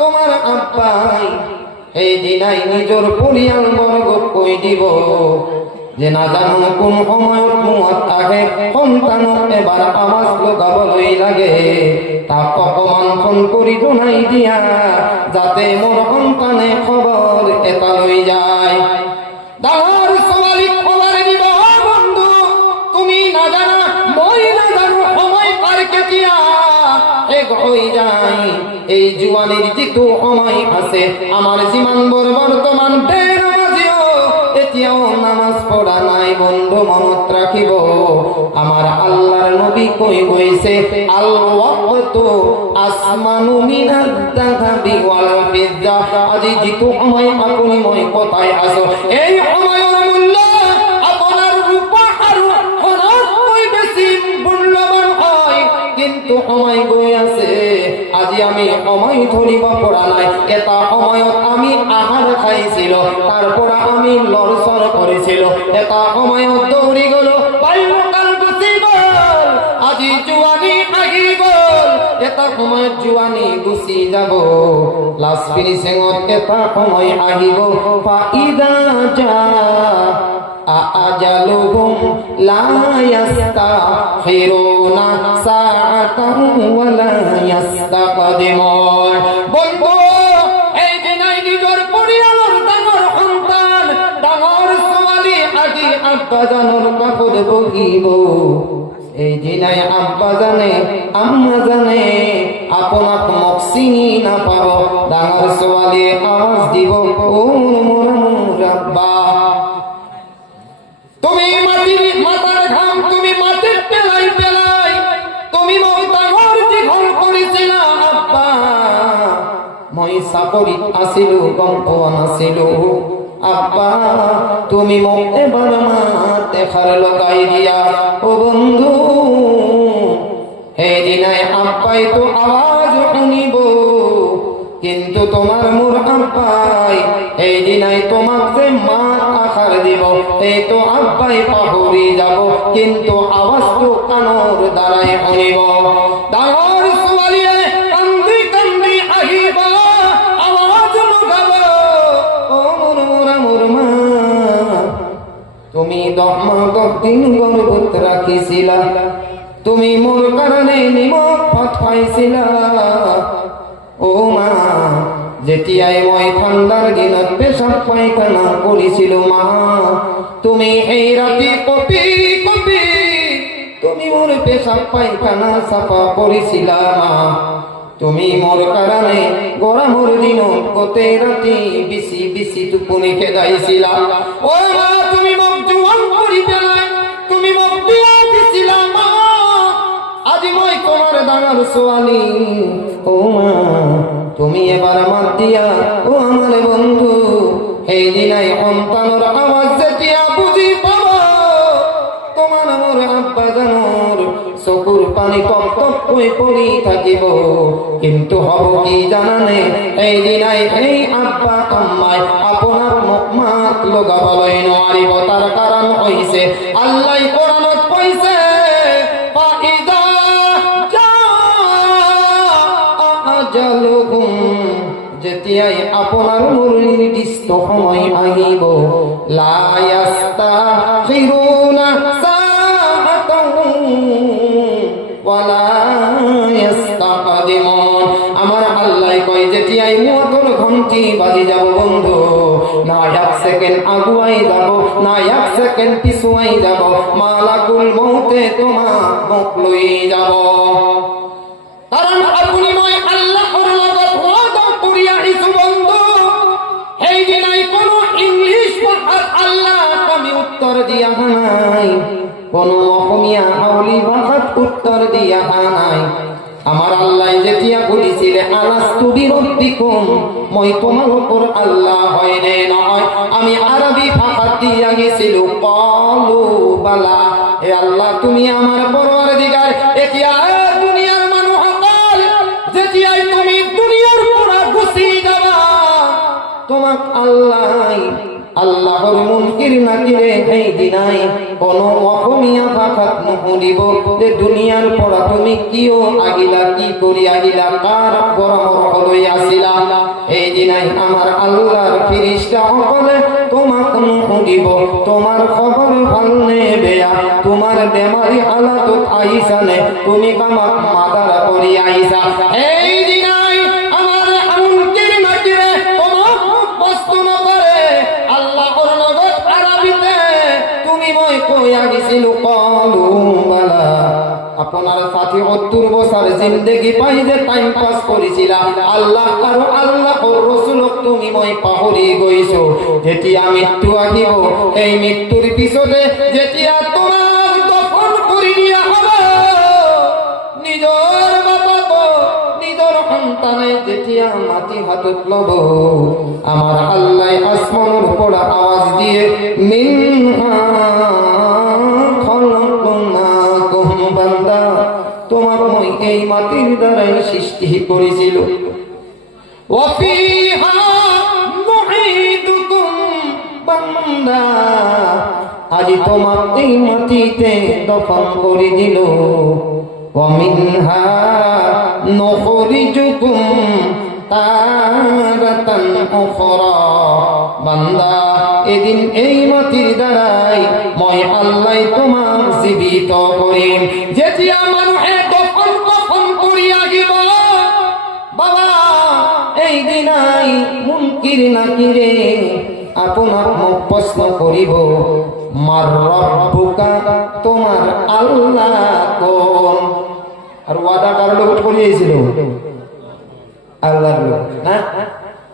তোমার আব্বাই এই দিনাই নিজর পরিয়াল বর্গ কই দিব যে না জানো কোন সময়ত মুয়াত আগে সন্তানক এবার আওয়াজ লগাবলৈ লাগে, তাক অকমান ফোন কৰি জনাই দিয়া যাতে মোৰ সন্তানে খবৰ এটা লৈ যায়। ডাঙৰ ছোৱালীক খবৰ দিব, বন্ধু তুমি নাজানা মই নাজানো সময় পাৰ কেতিয়া শেষ হৈ যায়। এই জুৱানীৰ যিটো সময় আছে, আমাৰ যিমান বৰ্তমান বেনামাজিও এতিয়াও নামাজ পড়া নাই, বন্ধু মনত রাখিব। আমার আল্লাহর নবী কই গৈছে, আল ওয়াক্তু আসমানু মিনাদ যাহাবি ওয়াল ফিদ্দা। আজি যিটো সময় আপুনি মই কথায় আছো, এই সময়ৰ মূল্য আপোনাৰ ৰূপা আৰু সোণতকৈ বেছি মূল্যৱান হয়, কিন্তু সময় গৈ আছে। আজি আমি সময় ধরিব পৰা নাই। এটা সময়ত আমি আহার খাইছিল, তারপর আমি লড়চড় করেছিল, এটা সময়ত দৌড়ি গেল, বাল্যকাল গুচি গল, আজি জুয়ানি আহি গল, এটা সময়ত জুয়ানি গুচি যাব, লাস্ট ফিনিশিংত এটা সময় আহিব। ফাইদা জা আজালুহুম লা ইস্তাখিরুনা সাআতান ওয়া লা ইস্তাকদিমুন। বন্ধু এই দিনাই নিজর পরিয়ালর ডাঙর সন্তান, ডাঙর ছোৱালী আদি আব্বাজানৰ বকিব এই দিনাই আব্বা জানে আম্মা জানে আপনাক মোক চিনি না পাব ডাঙৰ ছোৱালীয়ে আৱাজ দিব ও মোৰ আব্বা তুমি মাথার ঘাম তুমি মাটির পেলাই পেলাই তুমি মোক ডাঙৰ দীঘল কৰিছিলা আব্বা মই চাকৰিত আছিলো গম পোৱা নাছিলো আব্বা তুমি মোক এবাৰ মাত এষাৰ লগাই দিয়া ও বন্ধু সেইদিনাই আব্বাই তো আৱাজ শুনিব কিন্তু তোমার মোর আব্বাই এই দিনাই তোমাক যে মাত আখার দিব এই তো আব্বাই পাহরি যাব কিন্তু আওয়াজটো কানৰ দ্বাৰাই শুনিব ডাঙৰ ছোৱালীয়ে কান্দি কান্দি আহিব আওয়াজ লগাব ও মোৰ মা তুমি 10 মাহ 10 দিন গৰ্ভত ৰাখিছিলা তুমি মোৰ কাৰণে নিমখ ভাত খাইছিলা ও মা যেতিয়াই মই ঠাণ্ডাৰ দিনত পেচাব পায়খানা কৰিছিলো মা তুমি এই ৰাতি কপি কপি তুমি মোৰ পেচাব পায়খানা চাফা কৰিছিলা মা তুমি মোৰ কাৰণে গৰমৰ দিনত গোটেই ৰাতি বিচি বিচি টোপনি খেদাইছিলা ও মা তুমি মোক জোৱান কৰি পেলাই তুমি মোক বিয়া দিছিলা মা আজি মই তোমাৰ ডাঙৰ ছোৱালী ও মা তুমি এবার মাত দিয়া ও আমার বন্ধু এই দিনাই সন্তানের আওয়াজ যেতিয়া বুঝি পাব তোমার আমার আব্বা জানোর চকুর পানি টপ টপ করে পড়ি থাকিব কিন্তু হব কি জানানে এই দিনাই এই আব্বা আম্মাই আপনার মুখ মাত লগাবলৈ নোৱাৰিব তার কারণ হইছে আল্লাহ কোরআনত কইছে যেতিয়াই আপোনাৰ মোৰ নিৰ্দিষ্ট সময় আহিব লা ইয়াস্তাখিৰুনা সাআতান ওয়ালা ইয়াস্তাকদিমুন আমার আল্লাহ কয় যেতিয়াই মুহূর্তের ঘন্টি বাজি যাব বন্ধু না এক সেকেন্ড আগুয়াই যাব না এক সেকেন্ড পিছুয়াই যাব মালাকুল মউতে তোমাক মুখ লই যাব কারণ আপনি মই আল্লাহর লগত ওয়াদা করিয়া আইছো বন্ধু এই দিনাই কোন ইংলিশ ভাষার আল্লাহ আমি উত্তর দিয়া নাই কোন অসমীয়া হাউলি ভাষাত উত্তর দিয়া নাই আমার আল্লাহ যেতিয়া বলিছিল আলাস্তু বিরব্বিকুম মই তোমালোকৰ আল্লাহ হয় নে নহয় আমি আরবি ভাষাত দিয়া গেছিল ক্বালু বালা হে আল্লাহ তুমি আমার পরওয়ারদিগার এতিয়া দুনিয়ার যেতিয়াই তুমি দুনিয়ার পুরা গুছি যাবা তোমাক আল্লাহর মুনকির নাকিরে এই দিনাই কোন অসমীয়া ভাষাত নুশুনিব যে দুনিয়ার পরা তুমি কিয় আগিলা কি করি আগিলা কার পরামর্শ লই আসিলা এই দিনাই আমার আল্লাহর ফেরেশতা সকলে তোমাক নুশুনিব তোমার খবর ভাল নে বেয়া তোমার বেমারি হালাতত আইছানে তুমি কামাক মাদারা করি আইছা এই দিনাই আমার মুনকির নাকিরে তোমাক বস্তু নকরে আল্লাহর লগত আরবিতে তুমি মই কইয়া গেছিল ক্বালু বালা আপনার 70 বছর জিন্দেগি পাই যে টাইম পাস করেছিলা আল্লাহ আর আল্লাহর রাসূলক তুমি মই পাহরি গইছো যেতিয়া মৃত্যু আহিব এই মৃত্যুর পিছতে যেতিয়া তোমার দফন করি দিয়া হবে নিজর বাবা নিজর সন্তানে যেতিয়া মাটি হাতত লব আমার আল্লাহ আসমানের পড়া আওয়াজ দিয়ে মিনহা খলাকনাকুম বান্দা তোমার মই এই মাটির দ্বারাই সৃষ্টি করেছিল ওয়াফিহা নুঈদুকুম বান্দা আজি তোমার এই মাটিতে দফন করে দিল ওয়ামিনহা নুখরিজুকুম তারাতান উখরা বান্দা এদিন এই মাটির দ্বারাই মই আল্লাহ তোমার জীবিত করিম যেতিয়া মানুহে দফন করিয়া গিব বাবা এই দিনাই মুনকির নাকিরে আপনার মুখ প্রশ্ন করিব মার রব্বুকা, তোমার আল্লাহ কোন? আর ওয়াদা কার লগত করিয়েছিল? আল্লাহর লোক না।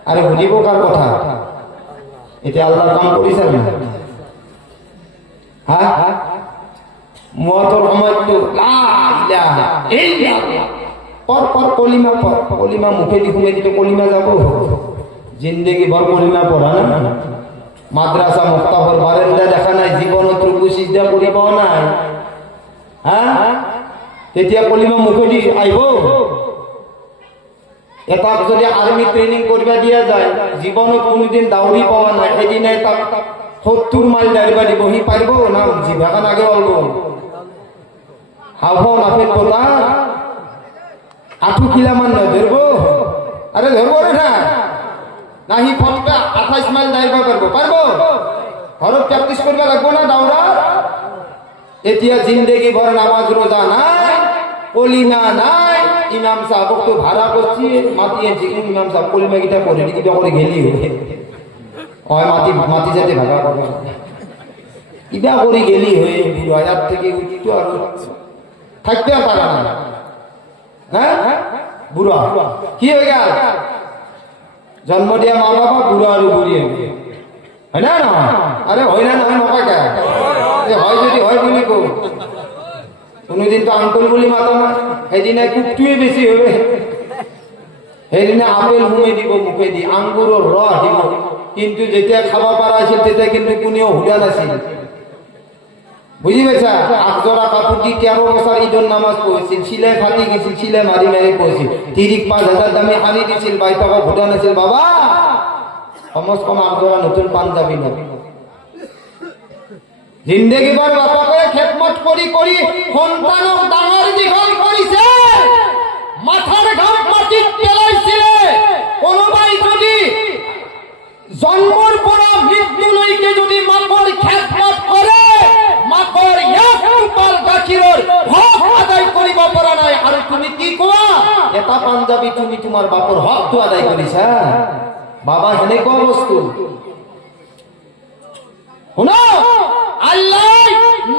আরে বুঝিব কার কথা? এটা আল্লাহর কাম করিছেন না? হ্যাঁ, মতর সময় তো লা ইলাহা ইল্লাল্লাহ পর পর কলিমা, পর কলিমা মুখে দি ঘুমে দিতে কলিমা যাব। জিন্দেগি ভর কলিমা পড়া না। মাদ্রাসা মুক্তাফর বারেন্দা দেখা নাই, জীবন ত্রুকু সিজদা করিব নাই। হ্যাঁ, তেতিয়া কলিমা মুখে দি আইব। এটা যদি আর্মি ট্রেনিং করবা দিয়া যায়, জীবনে কোনদিন দাউরি পাওয়া নাই, এদিনে তাক 70 মাইল দাঁড়িয়ে দিব, হি পারবো না? জিভাখান আগে বলবো হাও নাফের কথা 8 কিলোমান নয় ধরবো। আরে ধরবো রে না, নাহি ফটকা 28 মাইল দাঁড়িয়ে পারবো? পারবো। হরফ প্র্যাকটিস করবা লাগবো না দাউরা? এতিয়া জিন্দেগি ভর নামাজ রোজা নাই, কলিমা নাই। ইমাম সাহেব তো ভাড়া করছি, মাতিয়ে ইমাম সাহেব কলিমা গিটা করে দিকে করে গেলি হয় মাটি মাটি যাতে ভাগা করবে ইটা করে গেলি হয়ে হাজার থেকে একটু আর থাকতে পারে না। হ্যাঁ, বুড়া কি হয়ে গেল? জন্ম দিয়া মা বাবা বুড়া আর বুড়ি হয় না? না আরে হয় না, নয় নকা কে হয়? যদি হয় বলি কো কোনদিন তো আঙ্কুল বলি মাতা না, সেদিনে কুকটুয়ে বেশি হবে। সেদিনে আপেল হুমে দিব মুখে দি, আঙ্গুরের রস দিব, কিন্তু যেতিয়া খাবা পারা আছে তেতিয়া কিন্তু কোনেও হুদা নাছিল। বুঝি পাইছা? 8 জোড়া কাপড় দি 13 বছর ঈদের নামাজ পড়েছিল, সিলাই ফাটি গেছিল, সিলাই মারি মারি পড়েছিল, 5,000 দামি হানি দিছিল, 22 টাকা হুদা নাছিল। বাবা কমস কম 8 জোড়া নতুন পাঞ্জাবি নবী। জিন্দেগি ভর বাপাকে খেদমত করি করি সন্তানক ডাঙৰ দীঘল কৰিছে, মাথার ঘাম মাটিত পেলাইছিলে। কোনোবাই যদি জন্মৰ পৰা মৃত্যুলৈকে যদি মাকৰ খেদমত কৰে, মাকৰ এক টোপাল গাখীৰৰ হক আদায় কৰিব পৰা নাই, আৰু তুমি কি কোৱা? এটা পাঞ্জাবী তুমি তোমাৰ বাপৰ হকটো আদায় কৰিছা? বাবা সেনেকুৱা বস্তু শুনো। আল্লাহ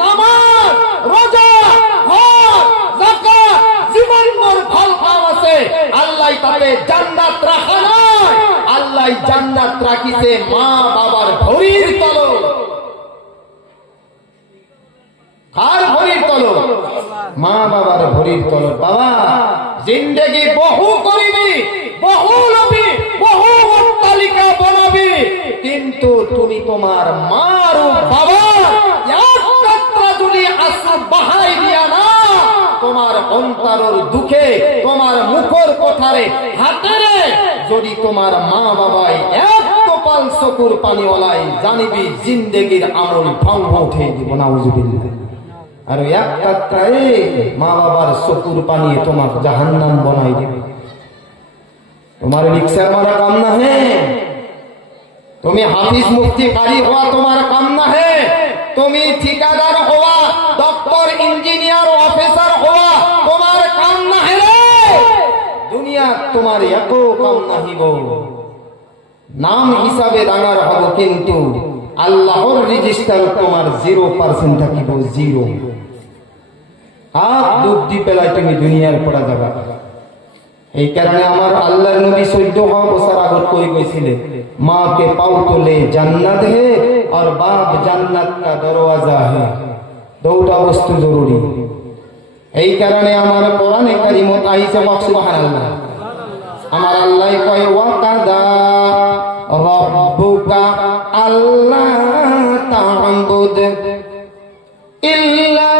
নামাজ রোজা হজ যাকাত জীবন মোর ফল কাম আছে, আল্লাহ তাতে জান্নাত রাখা নাই। আল্লাহ জান্নাত রাখিছে মা বাবার ভরির তল। কার ভরির তল? মা বাবার ভরির তল। বাবা জিন্দেগি বহু করিবি, বহু লবি, বহু অট্টালিকা বনাবি, কিন্তু তুমি তোমার মার ও বাবার এক কাতরা যদি আসু বাহাই দিয়া না, তোমার অন্তরের দুঃখে, তোমার মুখের কথারে হাতেরে যদি তোমার মা বাবাই এক কপাল চকুর পানি ওলাই, জানিবি জিন্দেগির আমল ভঙ্গ উঠে দিব। নাউজুবিল্লাহ। আর এক কাতরায় মা বাবার চকুর পানি তোমার জাহান্নাম বানাই দিবে। তোমার রিক্সা মারা কাম না হে, তুমি হাফিজ মুফতি কারি হওয়া তোমার কাম না হে, তুমি ঠিকাদার হওয়া, ডক্টর ইঞ্জিনিয়ার অফিসার হওয়া তোমার কাম না হে রে। দুনিয়া তোমার এত কাম নাহিব, নাম হিসাবে ডাঙর হব, কিন্তু আল্লাহর রেজিস্টার তোমার 0% থাকিব, 0। হাত দুধ দি পেলাই তুমি দুনিয়ার পড়া যাবা। এই কারণে আমার আল্লাহর নবী 14 বছর আগত কই কইছিলেন, माँ के पाँव तले जन्नत है और बाप जन्नत का दरवाजा है। দুটা বস্তু জরুরি। এই কারণে আমার কোরআনে কারিমত আইছে, সুবহানাল্লাহ। আমার আল্লাহ কয় ওয়াকাদা রাব্বুকা আল্লা তা'বুদ ইল্লা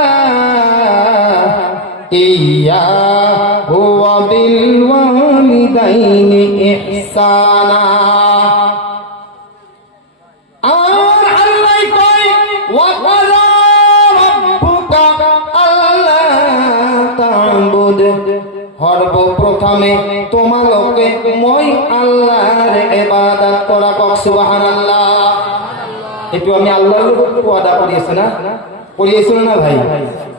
ইয়্যাহু ওয়া বিল ওয়ালিদাইনি ইহসানা। আর আল্লাহ কয় ওয়াকাদা রাব্বুকা আল্লা তা'বুদ, সর্বপ্রথমে তোমালোকে মই আল্লাহর ইবাদত করা। কক সুবহানাল্লাহ। এটু আমি আল্লাহর লগত ওয়াদা করিয়েছি না, করিয়েছিল না ভাই?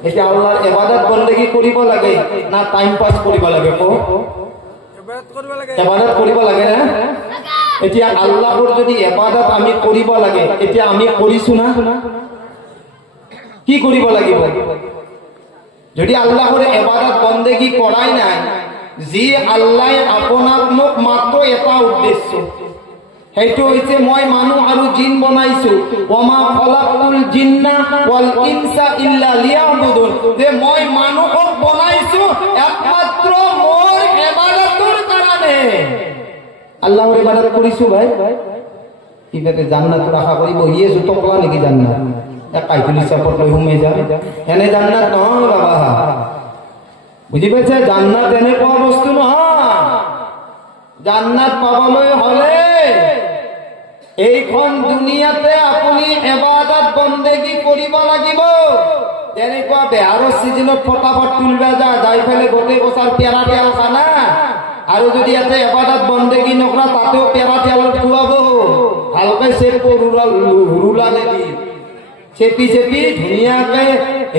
এটা আল্লাহর ইবাদত বন্দেগী করিব লাগে না টাইম পাস করিব লাগে? কো ইবাদত করিব লাগে না? এতিয়া আল্লাহর যদি ইবাদত আমি করিব লাগে, এতিয়া আমি কৰিছো না? কি কৰিব লাগিব? যদি আল্লাহৰ ইবাদত বন্দেগী কৰাই নাই, যি আল্লাহ আপোনাক মোক মাত্ৰ এটা উদ্দেশ্য, সেইটো হৈছে মই মানুহ আৰু জিন বনাইছো, ওমা খলাকুল জিন্না ওয়াল ইনসা ইল্লা লিয়াবুদুন, যে মই মানুহক বনাইছো একমাত্ৰ মোৰ ইবাদতৰ কাৰণে। আল্লাহৰ ইবাদত কৰিছো ভাই, কিবাতে জান্নাতৰ আশা কৰি বহি আছো, টকলা নেকি জান্নাত? কাইতুলি চাপত লৈ সোমাই যা, এনে জান্নাত নহয় বাবা। বুজি পাইছে? জান্নাত এনেকুৱা বস্তু নহয়। জান্নাত পাবলৈ হলে এইখন দুনিয়াতে আপুনি ইবাদত বন্দেগী কৰিব লাগিব। যেনেকুৱা বেহাৰৰ চিজনত ফটাফট তুলবা যাই ফেলে গোটেই বছৰ পেৰা তেল খানা, আৰু যদি ইয়াতে ইবাদত বন্দেগী নকৰা তাতেও পেৰা তেলত খুৱাব, ভালকে চেপ ৰুলালে দি চেপি চেপি ধুনীয়াকে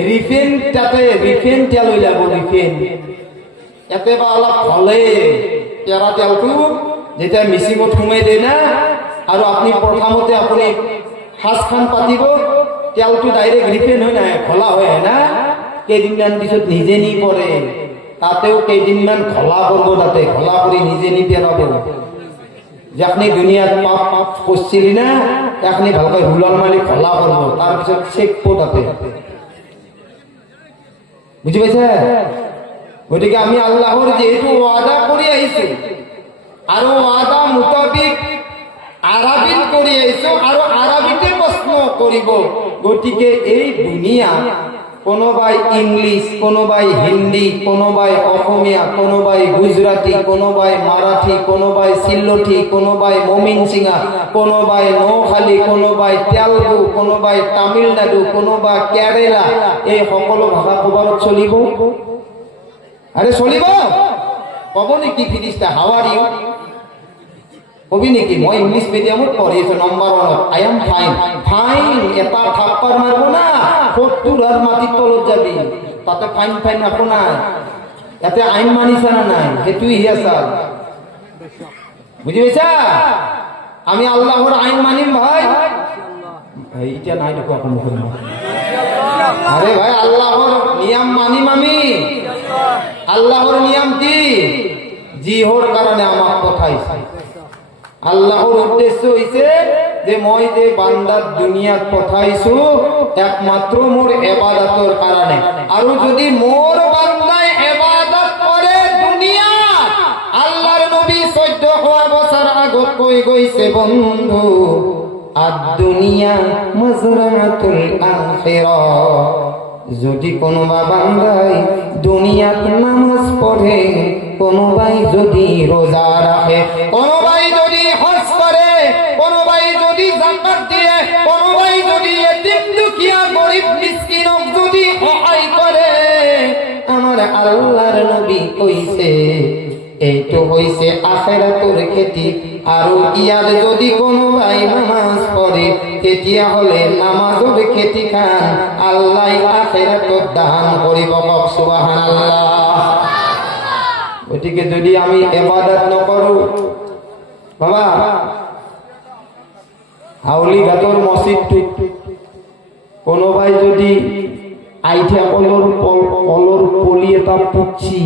ৰিফেন, তাতে ৰিফেন তেল হৈ যাব। ৰিফেন ইয়াতে বা অলপ হলে পেৰা তেলটো যেতিয়া মিচিঙত সোমাই দিয়ে না, আৰু আপুনি প্ৰথমতে আপুনি সাজখান পাতিব, তেলটো ডাইৰেক্ট ৰিফেন হৈ নাহে, খোলা হৈ আহে না, কেইদিনমান পিছত নিজে নি পৰে, তাতেও কেইদিনমান খোলা কৰিব, তাতে খোলা কৰি নিজে নি পেলাব। যে আপনি দুনিয়াত পাপ পাপ করছিলি না, এখনি ভালকে হুলার মালি খোলা করবো, তারপিছত চেকবো তাতে। বুঝি পাইছে? গতিকে আমি আল্লাহর যেহেতু ওয়াদা করে আইছো, আর ওয়াদা মোতাবিক আরবিত করে আইছো, আর আরবিতে প্রশ্ন করিব। গতিকে এই দুনিয়া কোনোবাই ইংলিশ, কোনোবাই হিন্দি, কোনোবাই অসমীয়া, কোনোবাই গুজরাটি, কোনোবাই মারাঠি, কোনোবাই সিল্লঠি, কোনোবাই মমিনসিংহা, কোনোবাই নোখালী, কোনোবাই তেলুগু, কোনোবাই তামিলনাডু, কোনোবা কেরালা, এই সকলো ভাষা কবাৰত চলিব? আরে চলিব? কব নেকি ফিরিস্তা হাউ আর ইউ? কবি নেকি মই ইংলিশ মিডিয়ামত পঢ়ি আছো number 1, I am fine. Fine এটা থাপ্পার মারবো না, 70 আর মাটির তলত যাবি, তাতে ফাইন ফাইন একো নাই। এতে আইন মানিছে না নাই সেইটোই হিয়াছা। বুঝি পাইছা? আমি আল্লাহর আইন মানিম ভাই। এইটা নাই দেখো এখন মুখে। আরে ভাই আল্লাহর নিয়ম মানিম আমি। আল্লাহর নিয়ম কি? জিহর কারণে আমাক পঠাইছে। আল্লাহর উদ্দেশ্য হইছে যে মই যে বান্দার দুনিয়াত পঠাইছো একমাত্র মোর ইবাদতৰ কারণে। আর যদি মোর বান্দায় ইবাদত করে দুনিয়া, আল্লাহর নবী 1400 বছর আগত কই গইছে বন্ধু, আদ দুনিয়া মাজরাতুল আখিরাহ। যদি কোনোবা বান্দায় দুনিয়াত নামাজ পড়ে, কোনোবাই যদি রোজা রাখে, কোনোবাই যদি হজ করে, কোনোবাই যদি যাকাত দিয়ে, কোনোবাই যদি এতিম দুখিয়া গরিব মিসকিনক যদি সহায় করে, আমার আল্লাহর নবী কইছে এইটো হইছে আখিরাতের খেতি। আর ইয়ার যদি কোনোবাই নামাজ পড়ে, তেতিয়া হলে নামাজের খেতি খান আল্লাহ আখিরাতত দান করিব। সুবহানাল্লাহ। গতিকে যদি আমি ইবাদত নকৰো, বাবা হাউলি ঘাটৰ মসজিদটোত কোনোবাই যদি আইঠা কলৰ পলি এটা পুচ্ছি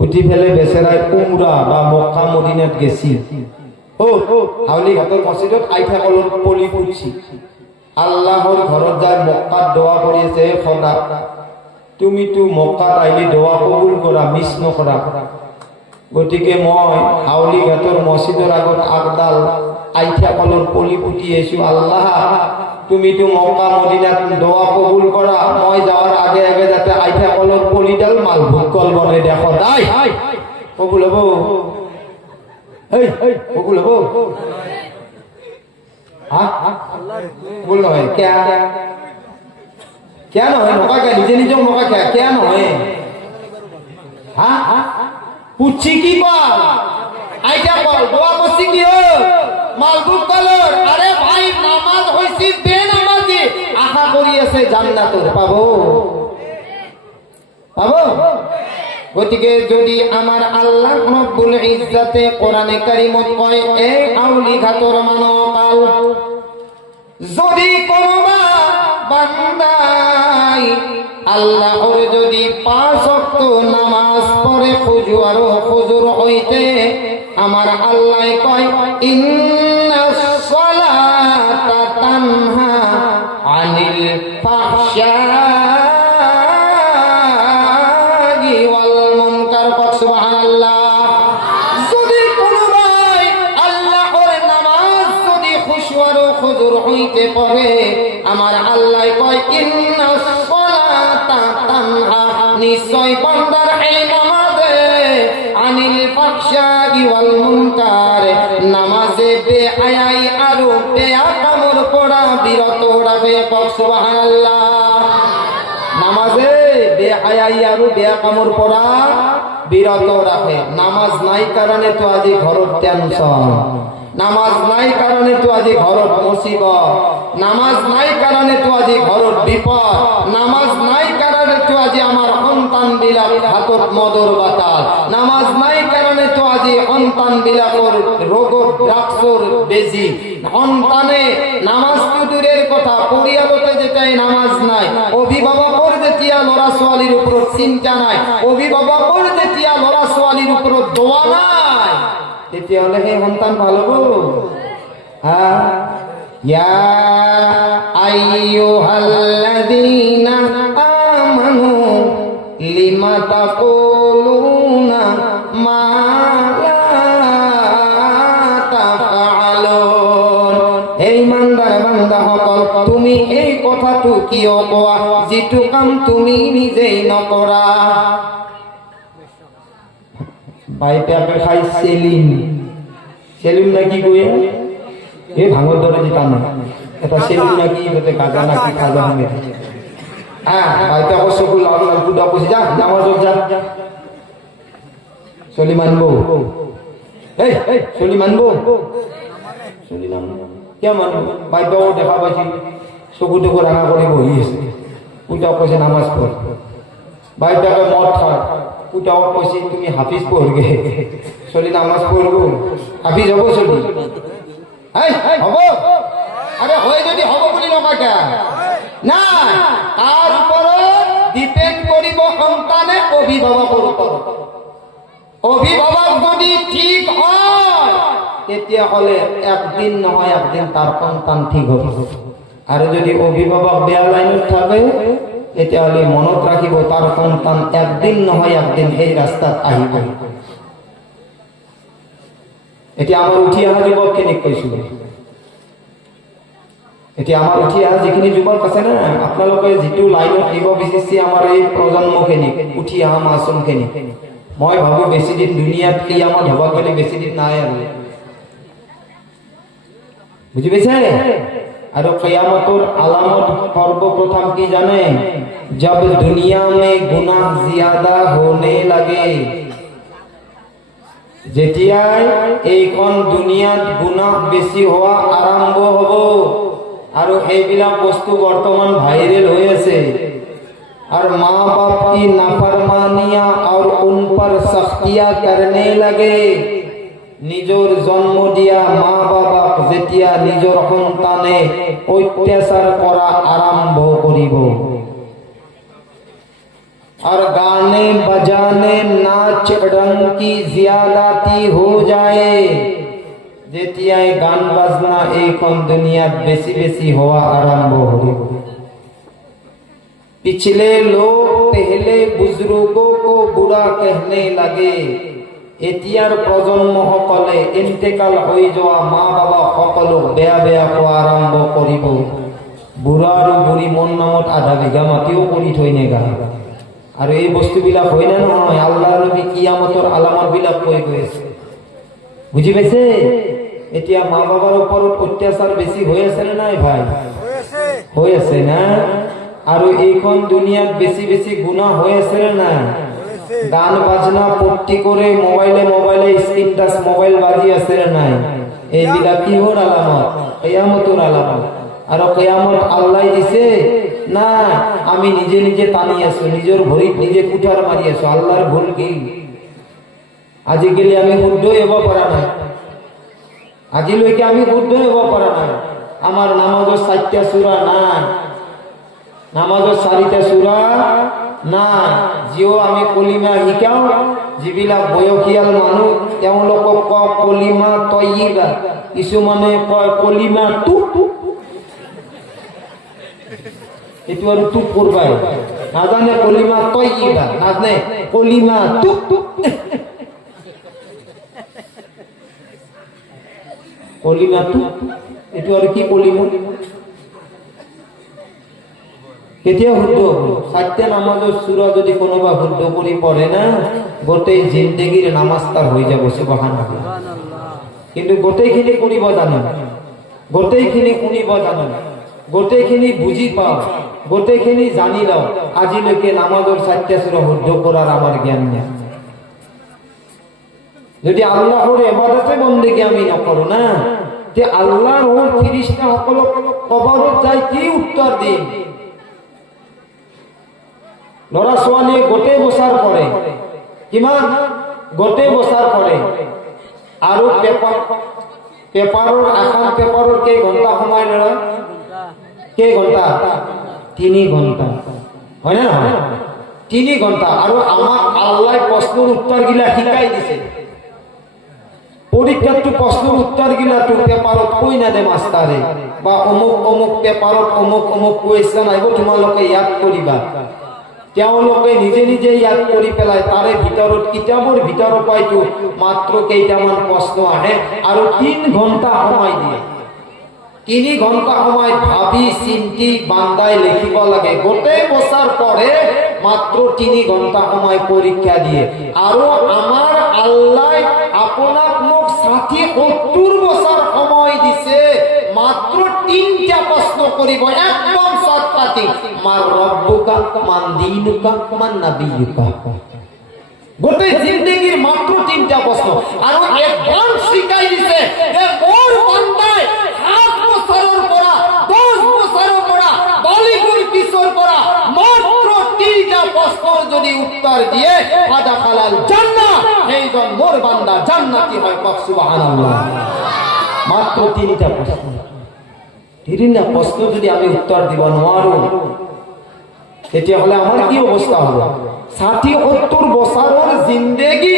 উঠি ফেলে বেচেৰাই উমরা বা মক্কা মদিনাত গেছি, ও হাউলি ঘাটৰ মসজিদত আইঠা কলৰ পলি পুচ্ছি, আল্লাহর ঘৰত যায় মক্কাত দোয়া কৰি আছে, খোদা তুমি তো মক্কাত আইলি দোয়া কবুল করা, মিস নকরা। গতিকে মই হাউলি ঘাটৰ মসজিদৰ আগত আগডাল আইঠা কলৰ পলি পুতি আছো, আল্লাহ তুমি তো মক্কা মদিনাত দোয়া কবুল করা, মই যাওয়ার আগে আগে যাতে আইঠা কলৰ পলিডাল মালভোগ কল বনাই দিয়া, সদায় কবুল হব। কবুল হব? কবুল নহয় কিয়া? क्या নহয় নকা কে নিজে নিজে নকা কে क्या নহয়? হ্যাঁ পুচ্ছি কি বল, আইটা বল দোয়া করছি কি ও মালভোগ কলর। আরে ভাই নামাজ হইছি বেনামাজি, আশা করি আছে জান্নাত পাবো, পাবো। গতিকে যদি আমার আল্লাহ রব্বুল ইজ্জতে কোরআনে কারীমত কয়, এই আউলি ঘাটর মানকাল যদি কোনোবা বান্দাই আল্লাহর যদি 5 ওয়াক্ত নামাজ পড়ে খুজু আর হুজুর হইতে আমার আল্লাহ কয় ইন্নাস সালাতা তানহা আনিল ফাহশাই ওয়াল মুনকার। সুবহানাল্লাহ। যদি কোনো ভাই আল্লাহর নামাজ যদি খুশু আর হুজুর হইতে পড়ে আমার আল্লাহ কয় ইন্নাস সালাতা তানহা, নিশ্চয় বান্দার এই নামাজে আনিল ফাহশাই ওয়াল মুনকার, নামাজে বেহায়াই আর বেয়াকামর পড়া বিরত রাখে। সুবহানাল্লাহ। নামাজে বেহায়াই আর বেয়াকামর পড়া বিরত রাখে। নামাজ নাই কারণে তো আজি ঘরত টেনশন, নামাজ নাই কারণে তো আজি ঘরত মুসিবত, নামাজ নাই কারণে তো আজি ঘরত বিপদ, নামাজ নাই কারণে তো আজি আমার সন্তান বিলাক হাতত মদর বাতাল, নামাজ নাই কারণে তো আজি সন্তান বিলাকৰ ৰোগত ড্ৰাগছৰ বেজি, সন্তানে নামাজ তো দূরের কথা পরিয়ালতে যেটাই নামাজ নাই, অভিভাবকৰ যেতিয়া ল'ৰা ছোৱালীৰ ওপৰত চিন্তা নাই, অভিভাবকৰ যেতিয়া ল'ৰা ছোৱালীৰ ওপৰত দোয়া নাই, তেতিয়াহ'লে সেই সন্তান ভাল হ'ব? ইয়া আইয়ুহাল্লাযীনা আমানু লিমা তাকুলুনা মা লা তাফআলুন। এই ইমানদার বান্দাসকল, তুমি এই কথাটো কিয় কোৱা যিটো কাম তুমি নিজেই নকৰা? বাইতে আপে খাই সেলিম, সেলিম নাকি কয়ে এই ভাঙর দরে যেতাম না, এটা সেলিম নাকি এটাতে গাজা নাকি খাজা ভাঙে। হ্যাঁ, বাইতে আকৌ চকু লাল লাল কুদা কইছে যা নামাজ যা, চলি মানবো, এই চলি মানবো, চলি মানবো কিয় মানবো? বাইতেও দেখা পাইছি চকু টকু রাঙা করে বহি আছে, কুদা কইছে নামাজ পড়। বাইতে মদ খায়, উঠাও কইছে তুমি হাফিজ পড়বে, চলি নামাজ পড়বো, হাফিজ হবো চলি? হব? আরে হয় যদি হব বলি নকাটা না, তার উপরে ডিপেন্ড করিব সন্তানে অভিভাবকৰ ওপৰত। অভিভাবক যদি ঠিক হয় তেতিয়াহ'লে একদিন নহয় একদিন তাৰ সন্তান ঠিক হ'ব। আৰু যদি অভিভাবক বেয়া লাইনত থাকে তেতিয়াহ'লে মনত ৰাখিব তাৰ সন্তান একদিন নহয় একদিন সেই ৰাস্তাত আহিব। এতিয়া আমাৰ উঠি অহা যুৱকখিনিক কৈছো, এতিয়া আমাৰ উঠি অহা যিখিনি যুৱক আছে না, আপোনালোকে যিটো লাইনত আহিব বিচাৰিছে আমাৰ এই প্ৰজন্মখিনিক, উঠি অহা মাছুমখিনিক, মই ভাবো বেছি দিন দুনিয়াত কিয়ামত হ'ব বুলি বেছি দিন নাই আৰু, বুজি পাইছে? और क़यामतुर अलामत सर्वप्रथम की जाने, जब दुनिया में गुनाह ज्यादा होने लगे, जेतियाय এইখন দুনিয়াত গুনাহ বেছি হওয়া আরম্ভ হব। আর এইবিলাক বস্তু বর্তমান ভাইরাল হয়ে আছে। और माँ बाप की नाफरमानियां और उन पर सख्तियां करने लगे। নিজর জন্ম দিয়া মা বাবা যেতিয়া নিজর সন্তানে অত্যাচার করা আরম্ভ করিব, और गाने बजाने नाच रंग की ज्यादाती हो जाए, যেতিয়াই গান বাজনা এইখন দুনিয়াত বেশি বেশি হওয়া আরম্ভ হইব। पिछले लोग पहले बुजुर्गों को बुरा कहने लगे, এতিয়ার প্রজন্ম সকলে ইন্তেকাল হৈ যোৱা মা বাবা সকলক বেয়া বেয়া কোৱা আৰম্ভ কৰিব। বুঢ়া আৰু বুঢ়ী মন নামত আধা বিঘা মাটিও কৰি থৈ নেগা। আৰু এই বস্তুবিলাক হয় না নহয়? আল্লাহ নবী কিয়ামতৰ আলামত বিলাক কৈ গৈ আছে, বুজি পাইছে? এতিয়া মা বাবার ওপৰত অত্যাচার বেশি হৈ আছে না নাই ভাই? হৈ আছে না? আৰু এইখন দুনিয়াত বেশি বেশি গুনাহ হৈ আছে না নাই? গান বাজনা পট্টি করে মোবাইলে মোবাইলে স্ক্রিন টাচ মোবাইল বাজি আছে না নাই? এইবিলাক কিহৰ আলামত? কিয়ামতৰ আলামত। আৰু কিয়ামত আল্লাহ দিছে না আমি নিজে নিজে টানি আছো, নিজের ভৰিত নিজে কুঠাৰ মাৰি আছো। আল্লাহৰ ভুল কি? আজিকালি আমি শুদ্ধ হব পৰা নাই, আজিলৈকে আমি শুদ্ধ হব পৰা নাই। আমার নামাজৰ 4টা সূরা নাই, নামাজৰ 4টা সূৰা নাই। যিও আমি কলিমা শিকাও, যিবিলাক বয়সীয়াল মানুহ তেওঁলোকক কয় কলিমা তয়্যিবা, কিছুমানে কয় কলিমা তুপ। এইটো আৰু তুপ কৰবাই নাজানে, কলিমা তয়্যিবা নাজানে, কলিমা তুপ। কলিমা তুপ এইটো আৰু কি কলিমা? কেতিয়া শুদ্ধ হব? 4টা নামাজৰ সূরা যদি কোনোবা শুদ্ধ কৰি পড়ে না, গোটেই জিন্দগির নামাজ তার হয়ে যাব। সুবহানাল্লাহ। কিন্তু গোটেইখিনি কৰিব জানো, গোটেইখিনি শুনিব জানো, গোটেইখিনি বুজি পাও, গোটেইখিনি জানি লও, আজিলৈকে নামাজৰ 4টা সূরা শুদ্ধ করার আমার জ্ঞান নেই। যদি আল্লাহর ইবাদতে বন্দেগী আমি নকৰো না, যে আল্লাহর ওর ফেরেশতা সকলক কবরত যাই কি উত্তর দিম? ল'ৰা ছোৱালীয়ে গোটেই বছৰ পঢ়ে, কিমান? গোটেই বছৰ পঢ়ে। আৰু পেপাৰৰ এখন পেপাৰৰ কেই ঘণ্টা সময় লয়? কেই ঘণ্টা? 3 ঘণ্টা, হয় না নহয়? 3 ঘণ্টা। আৰু আমাক আল্লাহ প্ৰশ্নৰ উত্তৰ গিলা শিকাই দিছে। পরীক্ষাটো প্রশ্নের উত্তর গিলা তো পেপারত কই না দে মাস্টারে, বা অমুক অমুক পেপারত অমুক অমুক কুয়েশন আইব, তোমালোকে ইয়াদ করিবা। তেওঁলোকে নিজে নিজে ইয়াদ কৰি পেলায়। তাৰে ভিতৰত কিতাপৰ ভিতৰৰ পৰাইতো মাত্ৰ কেইটামান প্ৰশ্ন আহে আৰু 3 ঘণ্টা সময় দিয়ে। 3 ঘণ্টা সময় ভাবি চিন্তি বান্দাই লিখিব লাগে। গোটেই বছৰ পঢ়ে, মাত্ৰ 3 ঘণ্টা সময় পৰীক্ষা দিয়ে। আৰু আমাৰ আল্লাহ আপোনাক মোক 60-70 বছৰ সময় দিছে, মাত্ৰ 3টা প্ৰশ্ন কৰিব, একদম শর্টকাটে। মার রব্বুকা, মান দীনুকা, মান নাবিয়ুকা। গোটেই জিন্দেগীর মাত্র 3টা প্রশ্ন। আর একদম শিখাই দিছে যে ওর বান্দায় 7 বছরের পড়া, 10 বছরের পড়া, বালিগুর কিশোর পড়া, মাত্র 3টা প্রশ্ন যদি উত্তর দিয়ে ফাদা খালাল জান্নাহ, এইজন মোর বান্দা জান্নাতি হয়। সুবহানাল্লাহ। মাত্র 3টা প্রশ্ন। 3টা প্রশ্ন যদি আমি উত্তর দিব নোৱাৰো, তেতিয়াহলে আমার কি অবস্থা হবে? 60-70 বছরের জিন্দেগি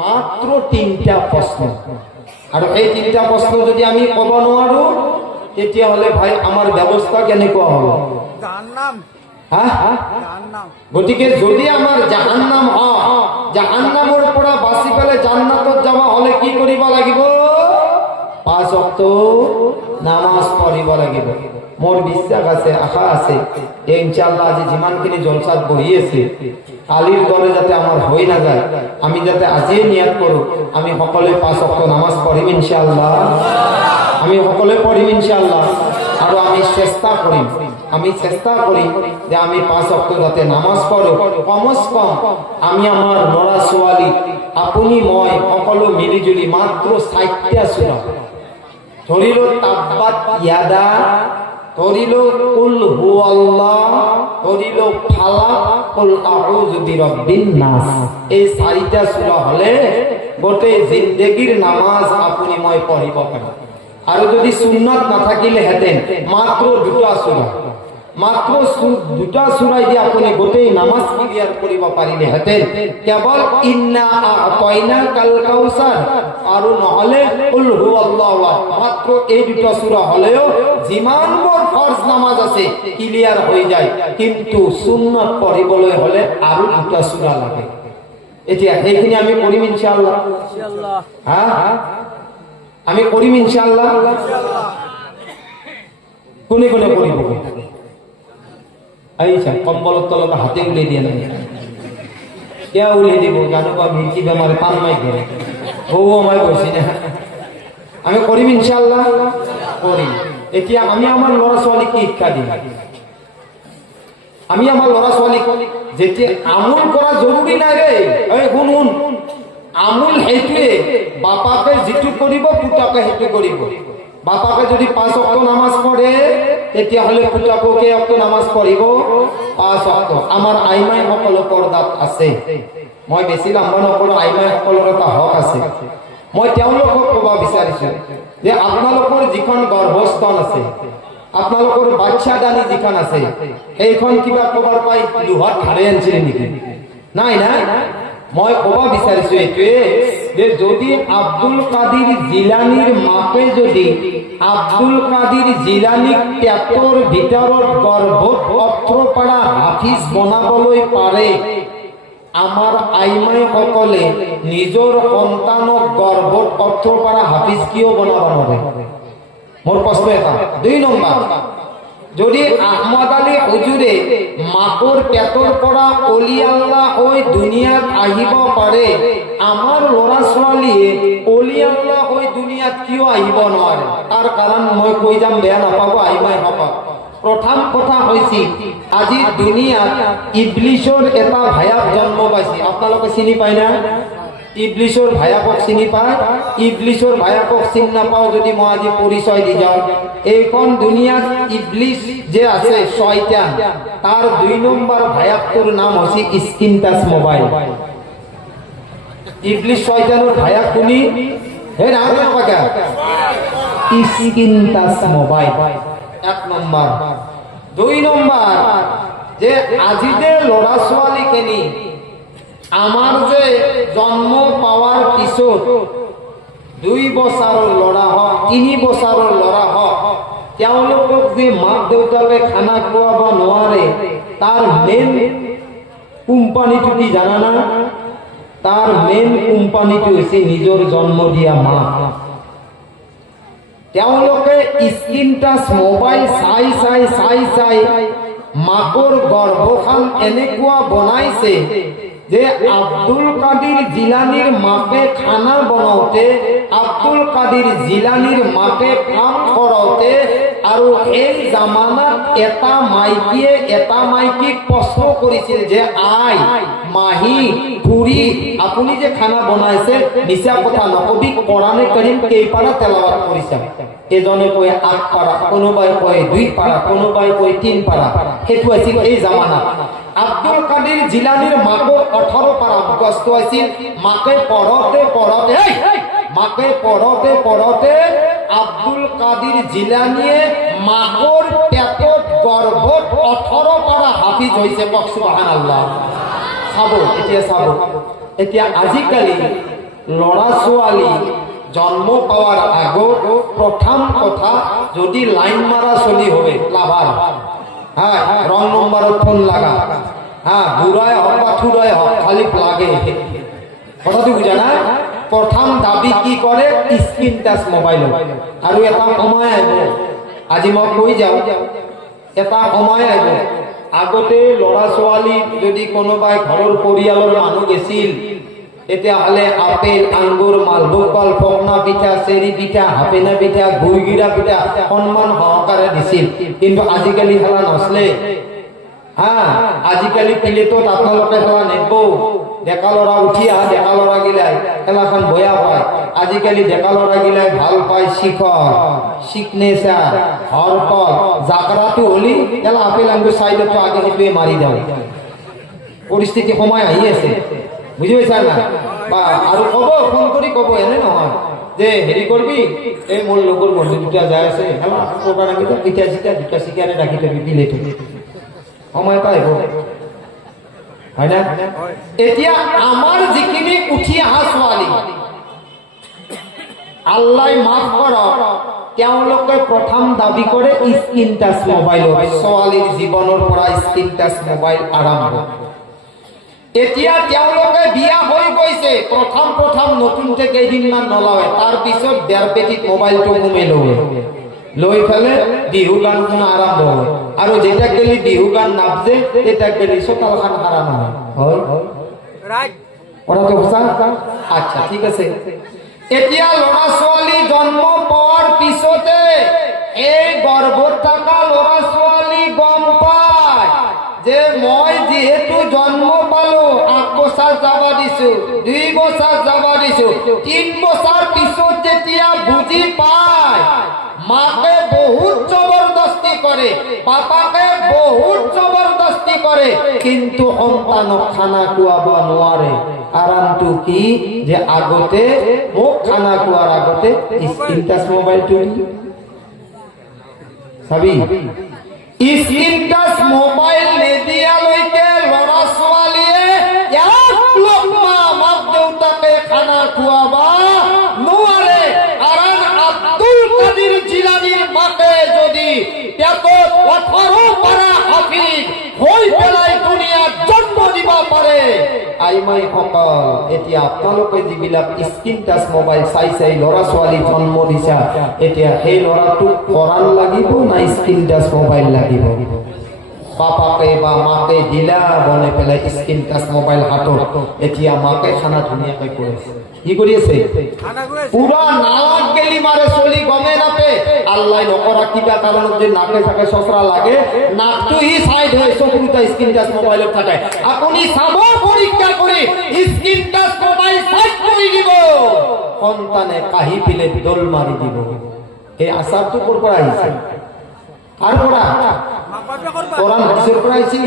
মাত্র 3টা প্রশ্ন। আর এই 3টা প্রশ্ন যদি আমি কব নোৱাৰো, তেতিয়াহলে ভাই আমার ব্যবস্থা কেনেকুৱা হবে? জাহান্নাম। হ্যাঁ, গতিকে যদি আমার জাহান্নাম হয়, জাহান্নামৰ পৰা বাঁচি পেলে জান্নাতত যাবা হলে কি কৰিব লাগিব? 5 ওয়াক্ত নামাজ পড়িব লাগিব। মোর বিশ্বাস আছে, আশা আছে, ইনশাআল্লাহ আজি যিমানখিনি জলসাত বহিয়েছে, কালির দরে যাতে আমার হয়ে না যায়, আমি যাতে আজিয়ে নিয়াত করো, আমি সকলে 5 ওয়াক্ত নামাজ পড়িম ইনশাআল্লাহ। আমি সকলে পড়িম ইনশাআল্লাহ। আর আমি চেষ্টা করিম, যে আমি 5 ওয়াক্ত যাতে নামাজ পড়ো। কমস কম আমি আমার ল'ৰা ছোৱালী, আপুনি মই সকলো মিলিজুলি মাত্র 60টা সূরা ধরিল, তাব্বাত ইয়াদা ধরিল, কুল হুয়াল্লাহ ধরিল, ফালাক, কুল আউযু বিরাব্বিন নাস। এই 4টা সূরা হলে গোটেই জিন্দেগীর নামাজ আপনি মই পড়িব পারেন। আর যদি সুন্নাত না থাকিলে হেতেন মাত্র 2টা সূরা, মাত্র 2টা সূরাই দিয়ে আপনি গোটেই নামাজ ক্লিয়ার করিব পারিলে হেতেন। কেবল ইন্না আ'তাইনাকাল কাউসার আর নহলে কুল হুয়াল্লাহু আহাদ, মাত্র এই 2টা সূরা হলেও যিমান বৰ ফরজ নামাজ আছে ক্লিয়ার হয়ে যায়। কিন্তু সুন্নাত পড়িবলৈ হলে আৰু 2টা সূরা লাগে। এতিয়া সেইখিনি আমি কৰিম ইনশাআল্লাহ। হ্যাঁ, আমি কৰিম ইনশাআল্লাহ। কোনে কোনে কৰিব? আইছা কম্বলের তলতে হাতে উলিয়ে দিয়ে না, কে উলিয়ে দিব জানো? বা মির্কি বেমারে পান মাই ধরে বউ আমায় বসি না। আমি করিম ইনশাআল্লাহ, করি। এতিয়া আমি আমার ল'ৰা ছোৱালীক শিক্ষা দিম। আমি আমার ল'ৰা ছোৱালীক যেতিয়া আমুল করা জরুরি নাই রে, শুন শুন, আমুল সেইটোৱে বাপাকে যিটো কৰিব পুতাকে সেইটো কৰিব। বাপাকে যদি 5 ওয়াক্ত নামাজ পড়ে, তেতিয়াহলে পুতাকো কেই ওয়াক্ত নামাজ পড়িব? 5 ওয়াক্ত। আমার আইমাই সকল পর্দাত আছে, মই বেছি লম্বা নকৰো, আইমাই সকলৰ এটা হক আছে। মই তেওঁলোকক কব বিচাৰিছো যে আপোনালোকৰ যিখন গৰ্ভস্থান আছে, আপোনালোকৰ বাচ্চাদানী যিখন আছে সেইখন কিবা কবাৰ পাই লোহাত ধাৰে আনিছিলে নেকি? নাই না। মই কব বিচাৰিছো এইটোৱে যে যদি আব্দুল কাদিৰ জিলানীৰ মাকে যদি আব্দুল কাদিৰ জিলানীক পেটৰ ভিতৰত গৰ্ভত অস্ত্ৰপাৰা হাফিজ বনাবলৈ পাৰে, আমাৰ আইমাই সকলে নিজৰ সন্তানক গৰ্ভত অস্ত্ৰপাৰা হাফিজ কিয় বনাব নোৱাৰে? মোৰ প্ৰশ্ন এটা। 2 নম্বৰ, যদি আহমদ আলী হুজুৰে মাকৰ পেটৰ পৰা অলি আল্লাহ হৈ দুনিয়াত আহিব পাৰে, আমাৰ ল'ৰা ছোৱালীয়ে অলি আল্লাহ হৈ দুনিয়াত কিয় আহিব নোৱাৰে? তাৰ কাৰণ মই কৈ যাম, বেয়া নাপাব, আইমাই নাপাব। প্ৰথম কথা হৈছে আজি দুনিয়াত ইবলিছৰ এটা ভায়াক জন্ম পাইছে। আপোনালোকে চিনি পায় না? ইবলিছৰ ভায়াকক চিনি পায়? ইবলিছৰ ভায়াকক চিনি নাপাও যদি মই আজি পৰিচয় দি যাওঁ। এইখন দুনিয়াত ইবলিছ যে আছে শয়তান, তার 2 নম্বৰ ভায়াকটোৰ নাম হৈছে স্ক্রিন টাচ মোবাইল। ইবলিছ শয়তানৰ ভায়াক কোনি? হে না কাকা, screen touch mobile 1 number. 2 number, যে আজি যে ল'ৰা ছোৱালী কেনি আমার যে জন্ম পাওয়ার পিছত 2 বছৰৰ ল'ৰা হওক 3 বছৰৰ ল'ৰা হওক, তেওঁলোকক যে মাক দেউতাকে খানা খুৱাব নোৱাৰে, তাৰ মেইন কোম্পানীটো কি জানা না? তাৰ মেইন কোম্পানীটো হৈছে নিজৰ জন্ম দিয়া মা। তেওঁলোকে স্ক্রিন টাচ মোবাইল চাই চাই চাই চাই মাকৰ গৰ্ভখান এনেকুৱা বনাইছে যে আব্দুল কাদির জিলানীর মাকে খানা বনাওতে, আব্দুল কাদির জিলানীর মাকে কাম কৰাওতে, আৰু এই জামানাত এটা মাইকীয়ে এটা মাইকীক প্ৰশ্ন কৰিছিল যে আই মাহী খুৰী আপুনি যে খানা বনাইছে মিছা কথা নকবি, কোৰানে কাৰিম কেইপাৰা তেলাওয়াত কৰিছে? এজনে কয় 8 পাৰা, কোনোবাই কয় 2 পাৰা, কোনোবাই কয় 3 পাৰা। সেইটো আছিল এই জামানাত। আব্দুল কাদির জিলানীর মাকে 18 পারা মুখস্থ আছিল। মাকে পড়তে পড়তে আব্দুল কাদির জিলানীয়ে মাকৰ পেটত গৰ্ভত 18 পারা হাফিজ হয়েছে। সুবহানাল্লাহ। চাব এতিয়া, চাব এতিয়া আজিকালি ল'ৰা ছোৱালী জন্ম পাওয়ার আগত প্রথম কথা যদি লাইন মারা চলি হবে লাভার, হ্যাঁ রং নম্বরত ফোন লাগা, হ্যাঁ বুড়ায় হোক বা থুড়ায় হোক খালি লাগে, কথাটো বুঝা না? প্রথম দাবি কি করে? Screen touch mobile. আর এটা সময় আহিব, আজি মই কৈ যাও, এটা সময় আহিব আগতে ল'ৰা ছোৱালী যদি কোনোবাই ঘৰৰ পৰিয়ালৰ মানুহ গেছিল, তেতিয়াহ'লে আপেল আঙ্গুৰ মালভোগ কল পকনা পিঠা চেৰি পিঠা হাপেনা পিঠা গুড়গিৰা পিঠা সন্মান সহকাৰে দিছিল। কিন্তু আজিকালি খেলা নচলে। হ্যাঁ আজিকালি প্লেটত আপোনালোকে খেলা নেব, ডেকা ল'ৰা উঠি আহা ডেকা ল'ৰা গিলাই খেলাখন বয়া পায়। আজিকালি ডেকা ল'ৰা গিলাই ভাল পায় শিখৰ, সিগনেচাৰ, হৰকল, জাকৰাটো হলি খেলা আপেল আঙ্গুৰ চাইডতো আগে সেইটোৱে মাৰি দিওঁ। পৰিস্থিতি সময় আহি আছে, বুঝি পাইছা না? বা আৰু কব ফোন কৰি কব, এনে নহয় যে হেৰি কৰবি, এই মোৰ লগৰ বন্ধু দুটা যাই আছে পিঠা চিঠা দুটা চিকাৰে ৰাখি থবি দিলে থবি, সময় এটা আহিব, হয় না? এতিয়া আমাৰ যিখিনি উঠি অহা ছোৱালী আল্লাহ মাফ কৰক, তেওঁলোকে প্ৰথম দাবী কৰে স্ক্রিন টাচ মোবাইল। ছোৱালীৰ জীৱনৰ পৰা স্ক্রিন টাচ মোবাইল আৰম্ভ। এতিয়া তেওঁলোকে বিয়া হৈ গৈছে, প্ৰথম নতুনকে কেইদিনমান নলয়, তাৰ পিছত ডেৰ পেটিত মোবাইলটো সোমাই লৈ ফেলে বিহু গান শুনা আৰম্ভ হয়। আৰু যেতিয়া গেলি বিহু গান নাপজে তেতিয়া গেলি চোতালখান হাৰা নহয়, হয় কথাটো সঁচা? আচ্ছা ঠিক আছে। এতিয়া ল'ৰা ছোৱালী জন্ম পোৱাৰ পিছতে এই গৰ্ভত থকা ল'ৰা ছোৱালী গম পায় যে মই যেহেতু জন্ম পালো 8 বছৰ যাবা দিছো, 2 বছৰ যাবা দিছো, 3 বছৰ পিছত যেতিয়া বুজি পায়, মাকে বহুত জবরদস্তি করে, বাপাকে বহুত জবরদস্তি করে, কিন্তু সন্তানক খানা খুৱাব নোৱাৰে। কাৰণটো কি? যে আগতে মোক খানা খোৱাৰ আগতে স্ক্রিন টাচ মোবাইলটো চাবি স্ক্ৰীন টাচ মোবাইল নিদিয়ালৈকে ল'ৰা ছোৱালীয়ে এক লকমা মাক দেউতাকে খানা খুৱাবা নোৱাৰে। কাৰণ আব্দুল কাদিৰ জিলানীৰ মাকে যদি পেটত 18 পাৰা হাফিজ হৈ পেলাই দুনিয়াত জন্ম দিব পাৰে, আইমাই সকল এতিয়া আপোনালোকে যিবিলাক স্ক্ৰীন টাচ মোবাইল চাই চাই ল'ৰা ছোৱালী জন্ম দিছা, এতিয়া সেই ল'ৰাটোক কোৰাণ লাগিব না স্ক্ৰীন টাচ মোবাইল লাগিব? পাপাকে বা মাকে দিলা বনাই পেলাই স্ক্ৰীন টাচ মোবাইল হাতত, এতিয়া মাকে খানা ধুনীয়াকৈ কৰিছে, কি কৰি আছে? পুৰা নালাক গেলি মাৰে, চলি গমে নাপে। আল্লাহ নকৰা কিবা কাৰণত যে নাকে চাকে চচৰা লাগে, নাকটো ই চাইড হয়, চকুটা স্ক্ৰীন টাচ মোবাইলত থাকে। আপুনি চাব পৰীক্ষা কৰি স্ক্ৰীন টাচ মোবাইল চাইড কৰি দিব, সন্তানে কাহি পিলে দল মাৰি দিব। এই আচাৰটো ক'ৰ পৰা আহিছে? কাৰ পৰা? কোৰাণ হাদিছৰ পৰা আহিছে।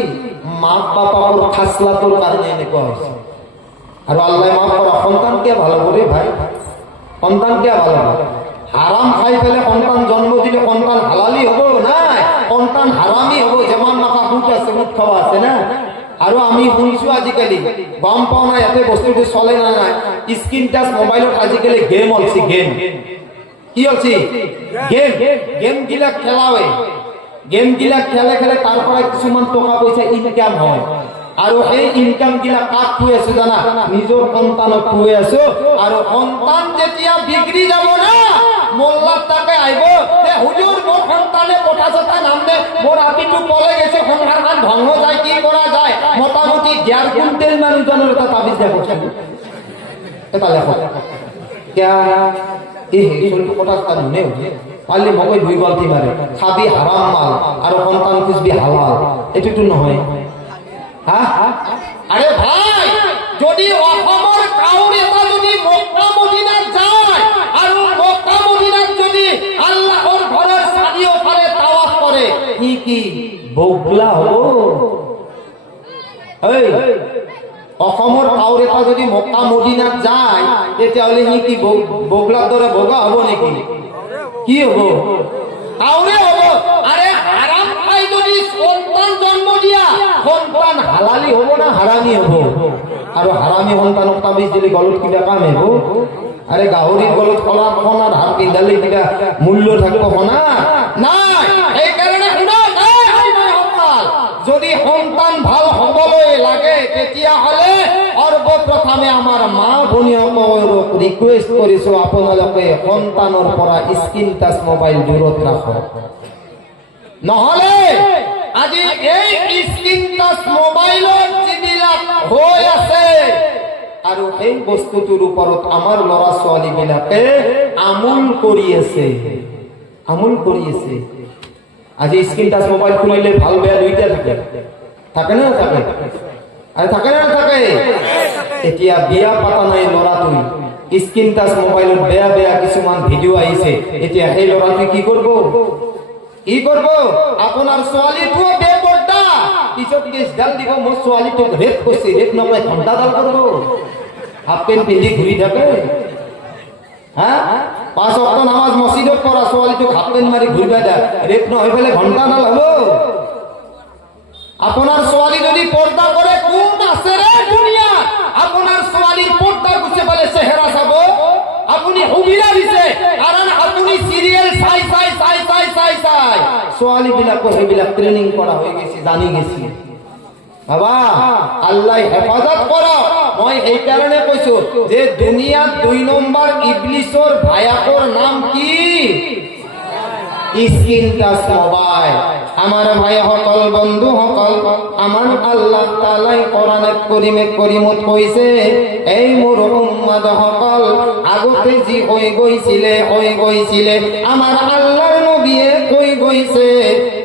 মাক বাপাকৰ খাছলাটোৰ কাৰণে এনেকুৱা হৈছে। আৰু আল্লাহ মাফ কৰা, সন্তান কিয় ভাল হ'ব ৰে ভাই? সন্তান কিয় ভাল হ'ব? হারাম খাই পেলে সন্তান জন্ম দিলে সন্তান হালালি হব? নাই, সন্তান হারামি হব। যেমন মাথা উঠ আছে, উঠ খাওয়া আছে না। আৰু আমি শুনিছো আজিকালি, গম পাও না ইয়াতে বস্তুটো চলে না নাই, স্ক্ৰীন টাচ মোবাইলত আজিকালি গেম হলছি। গেম কি হলছি? গেম। গেম গিলাক খেলাওয়ে, গেম গিলাক খেলে খেলে তাৰ পৰা কিছুমান টকা পইচা ইনকাম হয়। আৰু সেই ইনকাম গিলা কাক খুৱাই আছো জানা? নিজৰ সন্তানক খুৱাই আছো। আৰু সন্তান যেতিয়া বিগড়ি যাব না, মোল্লার তাকে আইব যে হুজুর মোর সন্তানে কথা চথা নামনে, মোর আপিটো পলে গেছে, সংসারখান ভঙ্গ যায়, কি করা যায়? মোটামুটি 1.5 কুইন্টাল মানুষজনের এটা তাবিজ দেখো, এটা লেখো क्या এই চলটো কথা চথা নুনে পারলে মগৈ 2 গলতি মারে, খাবি হারাম মাল আর সন্তান খুঁজবি হালাল, এটুকু নহয়। হ্যাঁ আরে ভাই, যদি অসমৰ কাউর এটা যদি মক্কা মদিনাত যায় আৰু মক্কা মদিনাত যদি আল্লাহর ঘরের চাৰিওফালে তাওয়াফ করে, কি বগলা হব? এই অসমৰ কাউর এটা যদি মক্কা মদিনাত যায়, তেতিয়াহলে কি বগলার দরে বগা হব নাকি? কি হব? কাউরে হব। আরে হারাম খাই যদি সন্তান জন্ম দিয়া, সন্তান হালালি হব না হারামি হব? আর হারামি সন্তানক তাবিজ দিলে গলত কিবা কাম হব? আরে গাহরির গলত কলার সোনার হাত পিন্ধালে কিবা মূল্য থাকবো সোনা? নাই। এই কারণে যদি সন্তান ভাল হবলৈ লাগে, তেতিয়াহলে সর্বপ্রথমে আমার মা ভনীসকলক রিকুয়েস্ট কৰিছো, আপোনালোকে সন্তানৰ পৰা স্ক্ৰীন টাচ মোবাইল দূৰত ৰাখক। নহলে আজি এই স্ক্ৰীন টাচ মোবাইলত যিবিলাক হৈ আছে, আৰু এই বস্তুটোৰ ওপৰত আমাৰ ল'ৰা ছোৱালী বিলাকে আমূল কৰি আছে, আমূল কৰি আছে। আজি স্ক্ৰীন টাচ মোবাইল খুলিলে ভাল বেয়া দুইটা থাকে, থাকে না থাকে? আরে থাকে না থাকে? এতিয়া বিয়া পাতা নাই ল'ৰাটোই, স্ক্ৰীন টাচ মোবাইলত বেয়া বেয়া কিছুমান ভিডিঅ' আহিছে, এতিয়া সেই ল'ৰাটোই কি কৰিব? কি করব? আপনার ছোৱালীটো বেপর্দা, পিছত কেস ডাল দিব, মোর ছোৱালীটোক রেপ করছে, রেপ নকরে ঘন্টা ডাল করব? হাফ প্যান্ট পিন্ধি ঘুরি থাকে? হ্যাঁ, 5 ওয়াক্ত নামাজ মসজিদত পড়া ছোৱালীটোক হাফ প্যান্ট মারি ঘুরবে দেয়, রেপ ন হয়ে পেলে ঘন্টা ডাল হব? আপনার ছোৱালী যদি পর্দা করে, কোন আছে রে দুনিয়া আপনার ছোৱালীর পর্দা গুছে বলে চেহারা চাব? আপনি সুবিধা দিছে, কারণ আপনি সিরিয়াল চাই চাই চাই চাই চাই চাই ছোৱালী বিলাকো সেইবিলাক ট্রেনিং করা হয়ে গেছে, জানি গেছি। বাবা আল্লাহ হেফাজত করা। মই এই কারণে কইছো যে দুনিয়াত 2 নম্বর ইবলিসর ভায়াকর নাম কি? Screen touch mobile. আমার ভাই সকল, বন্ধু সকল, আমার আল্লাহ তাআলাই কোরআনে করিমত কইছে, এই মোর উম্মত সকল, আগতে যি হই গইছিলে আমার আল্লাহর নবীয়ে কই গইছে,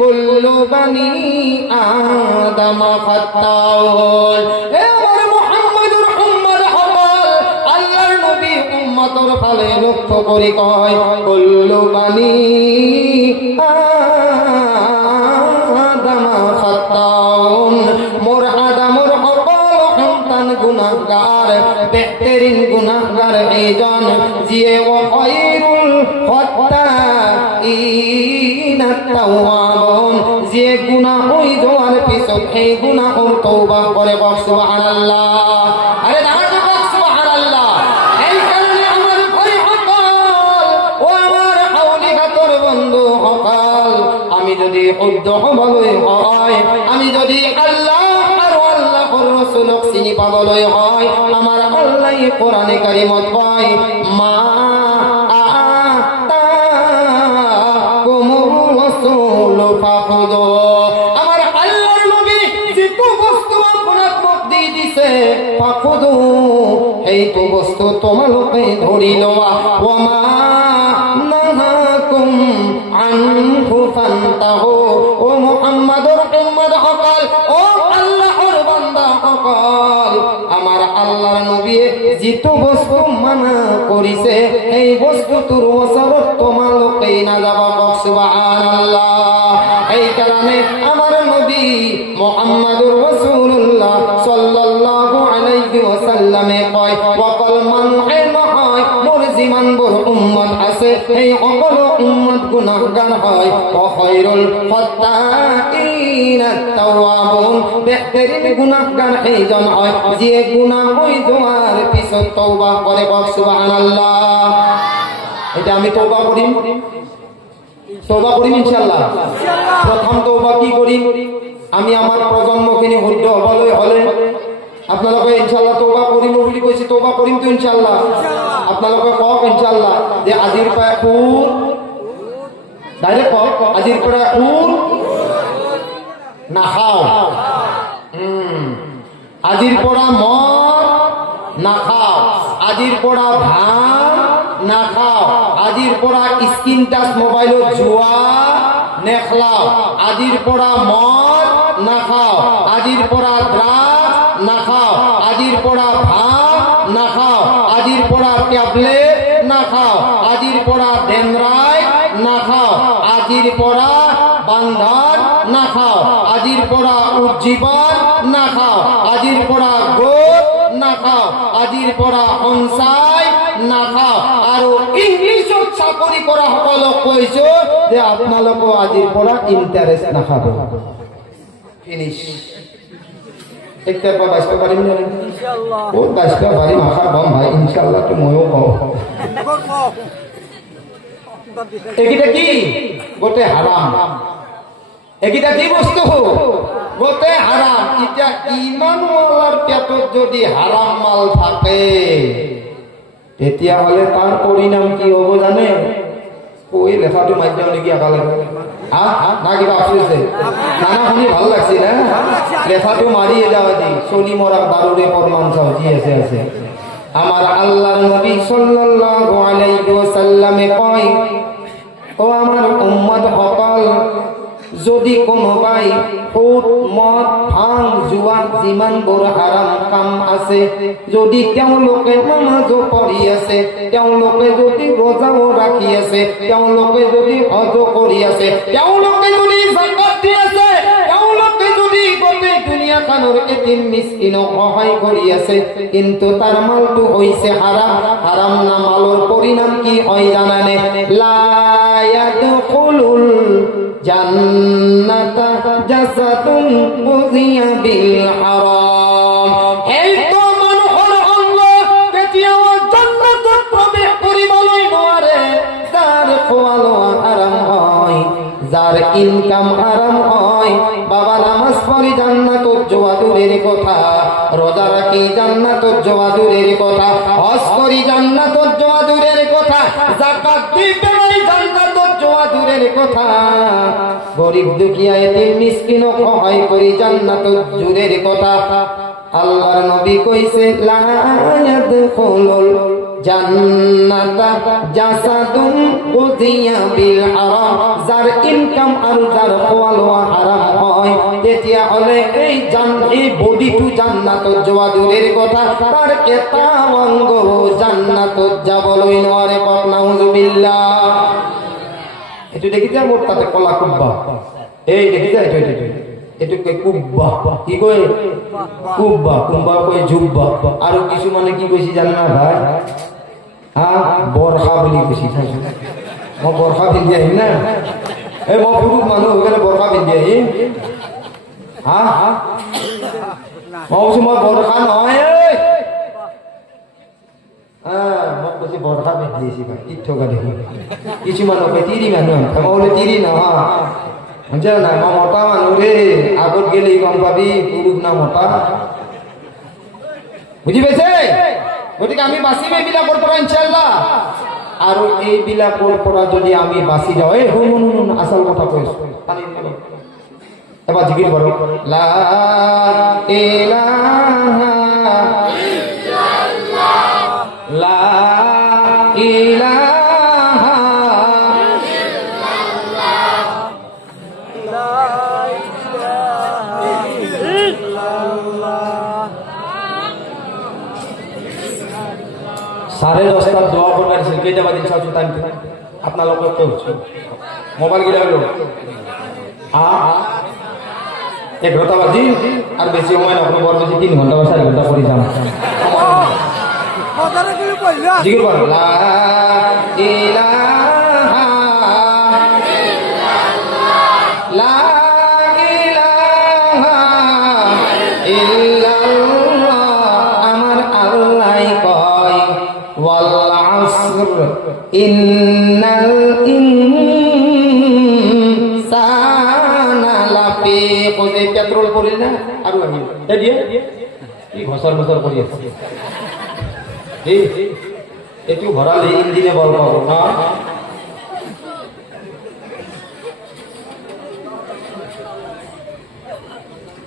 কুল্লু বানি আদম খাত্তাউন। এ আমার মুহাম্মদুর উম্মত সকল, আল্লাহর নবী উম্মতর ফালে লক্ষ্য করি কয়, কুল্লু বানি আদম খাত্তাউন। মোর আদমর সকল সন্তান গুনাহগার, বেহতরিন গুনাহগার এইজন, যিয়ে খায়রুল খাত্তাইন তাওয়াবুন যে গুনাহ হই যাওয়ার পিছত এই গুনাহর তওবা করে সুবহানাল্লাহ আরে দাঁড়াতে বল সুবহানাল্লাহ এই কারণে আমার ভাই হকল ও আমার আউলিয়াতর বন্ধু হকল আমি যদি উদ্দ হবলই হয় আমি যদি আল্লাহ আর আল্লাহর রাসূলক চিনি পাবলই হয় আমার আল্লাহ কোরআনে কারীমত কয় মা আমার আল্লাহর নবী যেটু বস্তু আপনার মধ্যে দিছে ফাখুদু এই তো বস্তু তোমালোকে ধরি লওয়া ওয়ামা নাহাকুম আনহু ফান্তাহু ও মুহাম্মাদুর উম্মত হকল ও আল্লাহর বান্দা হকল আমার আল্লাহর নবী যেটু বস্তু মানা করিছে এই বস্তুর ওসরত তোমালোকে না যাবা সুবহানাল্লাহ এই কারণে আমার নবী মুহাম্মদুর রাসূলুল্লাহ সাল্লাল্লাহু আলাইহি ওয়াসাল্লামে কয় ওয়াকাল মান হয় মোর জীবন বড় উম্মত আছে এই সকল উম্মত গুনাহগার হয় ও খায়রুল ফাত্তাকিন আত-তাওয়াবুন বেহতরিন গুনাহগার এইজন হয় যে গুনাহ হই যাওয়ার পিছত তওবা করে সুবহানাল্লাহ এটা আমি তওবা করি তওবা করিম ইনশাআল্লাহ প্রথম তওবা কি করি আমি আমার প্রজন্মখিনি শুদ্ধ হবলৈ হলে আপোনালোকে ইনশাআল্লাহ তওবা কৰিম বুলি কৈছে তওবা কৰিম তো ইনশাআল্লাহ আপোনালোকে কওক ইনশাআল্লাহ যে আজিৰ পৰা খুৰ ডাইৰেক্ট কওক আজিৰ পৰা খুৰ নাখাও আজিৰ পৰা মদ নাখাও আজিৰ পৰা ভাং নাখাও আজিৰ পৰা স্ক্ৰিন টাচ মোবাইলত জুয়া নেখলাও আজিৰ পৰা মদ নাখাও আজিৰ পৰা ড্ৰাগছ নাখাও আজিৰ পৰা ভাং নাখাও আজিৰ পৰা ট্যাবলেট নাখাও আজিৰ পৰা ডেনড্ৰাইট নাখাও আজিৰ পৰা বান্ধন নাখাও আজিৰ পৰা উজ্জীৱন নাখাও আজিৰ পৰা গোট নাখাও আজিৰ পৰা সঞ্চয় নাখাও আৰু ইংলিছত চাকৰি কৰা সকলক কৈছো যে আপোনালোকে আজিৰ পৰা ইন্টারেস্ট নাখাব ফিনিশ একটা পা বাঁচতে পারিম না ইনশাআল্লাহ ও বাঁচতে পারিম আশা কম ভাই ইনশাআল্লাহ তো ময়ও কও একিটা কি গোটে হারাম একিটা কি বস্তু গোটে হারাম এটা ইমানওয়ালার পেটত যদি হারাম মাল থাকে তেতিয়া হলে তার পরিণাম কি হবো জানে ওই লেখাটো মাধ্যম নেকি আকালে না কিবা আফসোস নানা শুনি ভাল লাগছে না লেখাটো মারিয়ে যাওয়া দি চলি মরা দারুরে প্রমাণ চাও জি আছে আছে আমার আল্লাহর নবী সাল্লাল্লাহু আলাইহি ওয়াসাল্লামে কয় ও আমার উম্মত হকল যদি কোনোবাই সুদ মদ ভাং জুয়া যিমান বোৰ হারাম কাম আছে যদি তেওঁলোকে নামাজ পঢ়ি আছে তেওঁলোকে যদি রোজাও রাখি আছে তেওঁলোকে যদি হজ কৰি আছে তেওঁলোকে যদি যাকাত দি আছে তেওঁলোকে যদি গোটেই দুনিয়াখনৰ এতিম মিসকিনক সহায় কৰি আছে কিন্তু তাৰ মালটো হৈছে হারাম হারাম না মালৰ পৰিণাম কি হয় জানানে লা ইয়াদখুলুল জান্নাতা জাসাদুন বুযিয়া বিল হারাম এই তো মানুহৰ অংগ কেতিয়াও জান্নাতত প্ৰৱেশ কৰিবলৈ নোৱাৰে যাৰ খোৱা লোৱা হারাম হয় যার ইনকাম হারাম হয় বাবা নামাজ পড়ি জান্নাতত যাওয়া দূরের কথা রোজা রাখি জান্নাতত যাওয়া দূরের কথা হজ করি জান্নাতত যাওয়া দূরের কথা যাকাত দিতে নাই জান্নাতত যাওয়া দূরের কথা গরিব দুঃখিয়া এতিম মিসকিনক সহায় করি জান্নাতত দূরের কথা আল্লাহর নবী কইছে লা ইয়াদখুলুল জান্নাতা জাসাদুন বুযিয়া বিল হারাম যার ইনকাম আর যার খোয়া লোয়া হারাম হয় তেতিয়া হলে এই বডিটো জান্নাতত যাওয়া দূরের কথা তার এটা অঙ্গ জান্নাতত যাবলৈ নোৱাৰে কক নাউজুবিল্লাহ এটো দেখিছা মোর তাতে কলা কুব্বা এই দেখিছা এটো কে কুব্বা কি কয় কুব্বা কুব্বা কয় জুব্বা আর কিছু মানে কি কইছি জান না ভাই বরখা বলি কইছি মই বরখা পিন্ধি আহিম না এই মই পুৰুষ মানুহ ওখানে বৰখা পিন্ধি আহি হা মই কৈছো মই বৰখা নহয় মোক কৈছে বৰখা পিন্ধি আহিছি ভাই ই থকা দেখি কিছুমানক তিৰি মানুহ মই বোলে তিৰি নহয় বুঝছে না মই মতা মানুহ ৰে আগত গেলে গম পাবি পুৰুষ না মতা বুঝি পাইছে গতিকে আমি বাচিম এইবিলাকৰ পৰা ইনশাআল্লাহ আৰু এইবিলাকৰ পৰা যদি আমি বাচি যাওঁ এই শুন আচল কথা কৈছো এবাৰ জিকিৰ কৰক লা ইলাহা ইল্লাল্লাহ লা ইলাহা ইল্লাল্লাহ লা ইলাহা ইল্লাল্লাহ 10:30 দোয়া করবেন কেটে বাদিন সাজু টাইম আপনার লোক মোবাইল গিলা হলো 11টা বাজি আর বেশি সময় না আপনি বলবেন 3 ঘন্টা বা 4 ঘন্টা পরে যান জিকির করুন লা ইলাহা ইল্লাল্লাহ লা ইলাহা ইল্লাল্লাহ আমার আল্লাহ কয় ওয়াল আসর ইন্নাল ইনসানা লাফি কোজে পেট্রোল পড়িল না আর আমি এ দিয়ে কি ঘসর ঘসর করি আছে এই একটু ভরালে ইঞ্জিনে বল পাবো না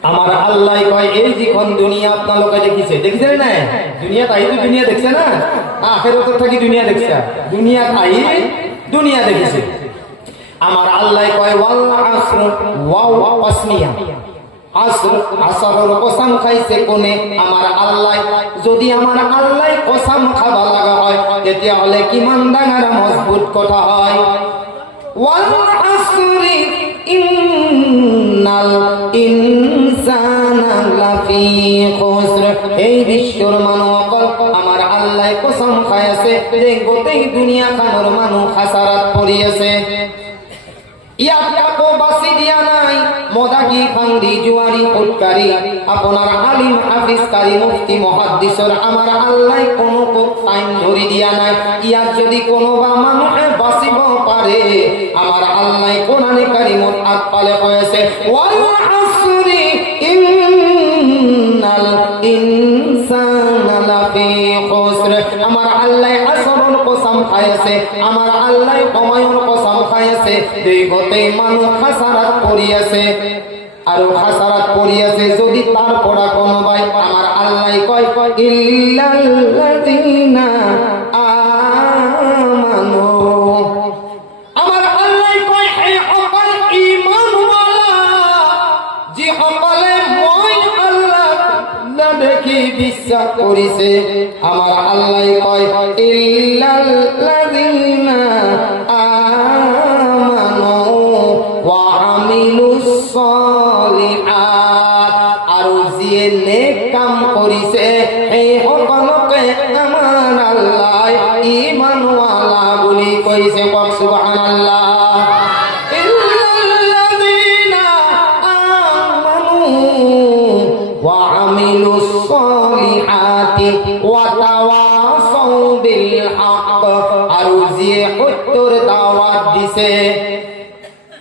আমার আল্লাহ কয় এই যখন দুনিয়া আপনার লোকে দেখিছে দেখছেন না দুনিয়া তাই তো দুনিয়া দেখছে না আখেরাতে থাকি দুনিয়া দেখছে দুনিয়া তাই দুনিয়া দেখিছে আমার আল্লাহ কয় ওয়াল আসর ওয়াও আসমিয়া আসর আসরের কসম খাইছে কোনে আমার আল্লাহ যদি আমার আল্লাহ কসম খাওয়া লাগা হয় তেতিয়া হলে কিমান ডাঙৰ মজবুত কথা হয় ওয়াল আসরি ইন্নাল ইনসানা লাফি খুসর এই বিশ্বর মানুষ আমার আল্লাহ কসম খাইছে যে গোটেই দুনিয়া খানৰ মানুহ খাসারাত পড়ি আছে ইয়াত কাকো বাসি দিয়া নাই মদাগি ফাংরি জুয়ারি উৎকারী আপনার আলিম হাফিজকারী মুফতি মুহাদ্দিসর আমার আল্লাহ কোনো টাইম ধরি দিয়া নাই ইয়াত যদি কোনোবা মানুষে বাঁচিব পারে আমার আল্লাহ কোরআনে কারীমত আগপালে কয়েছে ওয়াল আসরি ইন্নাল ইনসানা লাফি খুসর আমার আল্লাহ আসরের কসম খাইছে আমার আল্লাহ সময়ের কসম খাইছে দুই গোটেই মানুষ খাসারাত পড়ি আছে আর খাসারাত পড়ি আছে যদি তার পড়া কোন ভাই আমার আল্লাহ কয় ইল্লাল্লাযিনা আমানু আমার আল্লাহ কয় হে সকল ঈমানওয়ালা যে সকলে মই আল্লাহ না দেখি বিশ্বাস করিছে আমার আল্লাহ কয় ইল্লাল্লাযিনা আমানু ওয়া আমিলুস সালিহাত আর যে নেক কাম করিছে এই সকলকে আমার আল্লাহ ঈমানওয়ালা বলি কইছে সুবহানাল্লাহ ইল্লাল্লাযিনা আমানু ওয়া আমিলুস সালিহাতি ওয়া তাওয়াসাউ বিল হক আর যে সত্যর দাওয়াত দিছে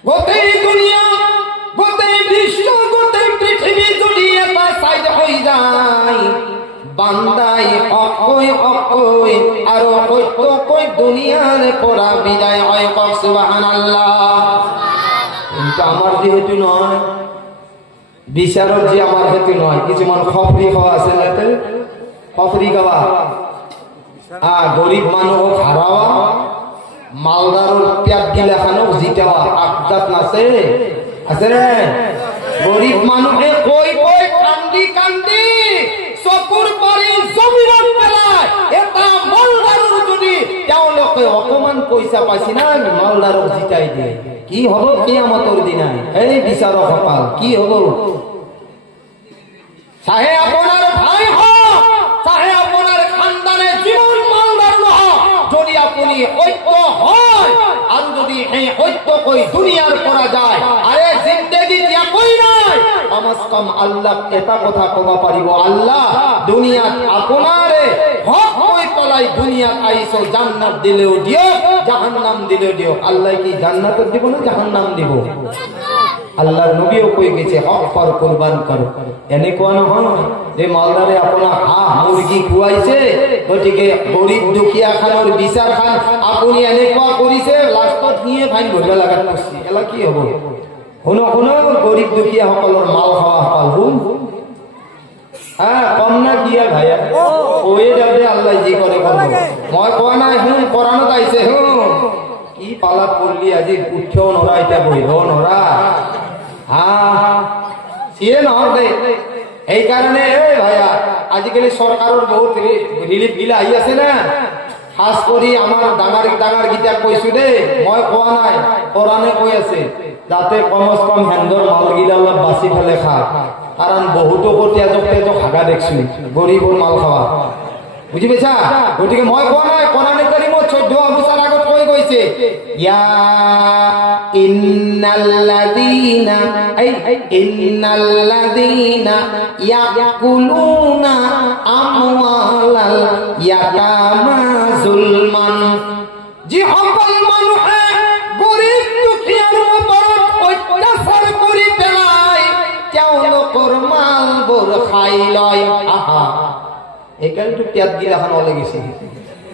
গোটেই দুনিয়া গোটেই বিশ্ব গোটেই পৃথিবী যদি এটা সাইড হয়ে যায় বান্দাই অকই আর সত্য কই দুনিয়ার পৰা বিদায় হয় কক সুবহানাল্লাহ কিন্তু আমার যেহেতু নয় বিচারক যে আমার হেতু নয় কিছুমান খফরি খাওয়া আছে নাতে খফরি খাওয়া গরিব মানুষ হারাওয়া মালদারুর পেট গিলা খানো জিতাওয়া আকদাত নাছে আছে রে গরিব মানুষে কই কই কান্দি কান্দি চকুর পাৰি জমিনত পেলায় এটা মালদারুর যদি তেওঁলোকে অকমান পইচা পাইছি না মালদারক জিতাই দিয়ে কি হব কিয়ামতৰ দিনাই এই বিচাৰক সকল কি হব চাহে আপোনাৰ ভাই হওক চাহে আপোনাৰ খানদানে জীবন মালদার নহওক যদি আপুনি ঐক্য হয় আর যদি এই সত্য কই দুনিয়ার করা যায় আরে জিন্দেগি দিয়া কই নাই কমস কম আল্লাহ এটা কথা কবা পারিব আল্লাহ দুনিয়াত আপনারে হক কই পলাই দুনিয়াত আইছো জান্নাত দিলেও দিও জাহান্নাম দিলেও দিও আল্লাহ কি জান্নাত দিব না জাহান্নাম দিব আল্লাহর নবীও কই গেছে হক পর কুরবান করো এনে কোন হয় যে মালদারে আপনা হাঁস মুরগি খুয়াইছে গটিকে গরিব দুখিয়া খানোর বিচার খান আপনি এনে কোয়া করিছে লাস্টত নিয়ে ফাইন ভরবা লাগাত করছি এলা কি হবো শুনো শুনো গরিব দুখিয়া সকলের মাল খাওয়া পালহুম হ্যাঁ কম না কি আর ভাইয়া ওই যাবে আল্লাহ জি করে করবো মই কোয়া নাই হুম কোরআনত আইছে হুম কি পালাত করলি আজি উঠেও নরা এটা বইব নরা হ্যাঁ সিয়ে নহর দে এই কারণে ভাইয়া আজিকালি সরকারের বহুত রিলিফ গিলা আই আছে না খাস করি আমার ডাঙার ডাঙার গীতা কইছো দে মই কোয়া নাই কোরআনে কই আছে যাতে কমস কম হেন্দর মাল গিলা অলপ বাঁচি ফেলে খা কারণ বহুতো তেজক তেজক হাগা দেখছি গরিবর মাল খাওয়া বুঝি পেছা গতিকে মই কোৱা নাই কোরআনে কারিমত 14 বছর আগত কই গৈছে ইয়া ইন্নাল্লাযীনা ইয়াকুলুনা আমওয়ালাল ইয়াতামা যুলমান জি সকল মানুহে গরিব দুখিয়ার ওপৰত অত্যাচাৰ কৰি পেলাই তেওঁলোকৰ মালবোৰ খাই লয় আহা এখানে তো ত্যাগ গিলা খান ওলে গেছে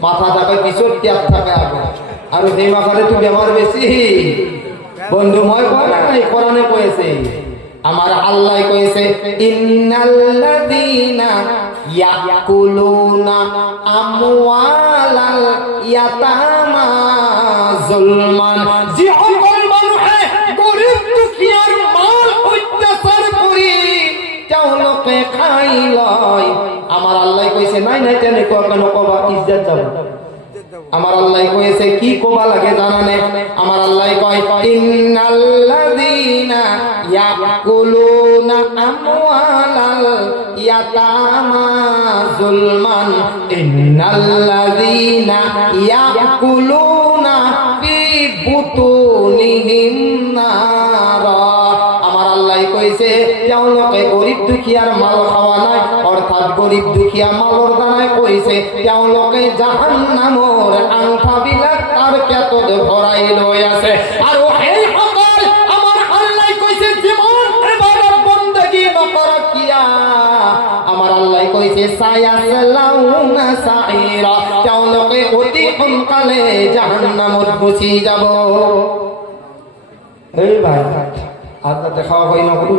মাথা থাকে পিছর ত্যাগ থাকে আগে আর সেই মাথারে তো বেমার বেশি বন্ধু মই কয় নাই কোরআনে কইছে আমার আল্লাহ কইছে ইন্নাল্লাযীনা ইয়াকুলুনা আমওয়ালাল ইয়াতামা যুলমান যে সকল মানুহে গরিব দুখিয়ার মাল অত্যাচার করি তেওঁলোকে খাই লয় আমার আল্লাহ কইছে নাই নাই তেনে কেন কবা ইজ্জত যাব আমার আল্লাহ কইছে কি কবা লাগে জানানে আমার আল্লাহ কয় ইন্নাল্লাযীনা ইয়াকুলুনা আমওয়ালাল ইয়াতামা যুলমান ইন্নাল্লাযীনা ইয়াকুলুনা ফি বুতুনিহিম নারা আমার আল্লাহ কইছে তেওঁলোকে গরিব দুখিয়ার মাল খাওয়া নাই অর্থাৎ গরিব দুখিয়া মালর দ্বারাই কইছে তেওঁলোকে জাহান্নামৰ আংঠা বিলাক তার পেটত ভৰাই লৈ আছে আৰু এই সকল আমার আল্লাহ কইছে জীবন ইবাদত বندگی নকৰা কিয়া আমার আল্লাহ কইছে সায়াসলাউনা সাইরা তেওঁলোকে অতি সোনকালে জাহান্নামত গুচি যাব এই ভাই আদা দেখা হয় না করি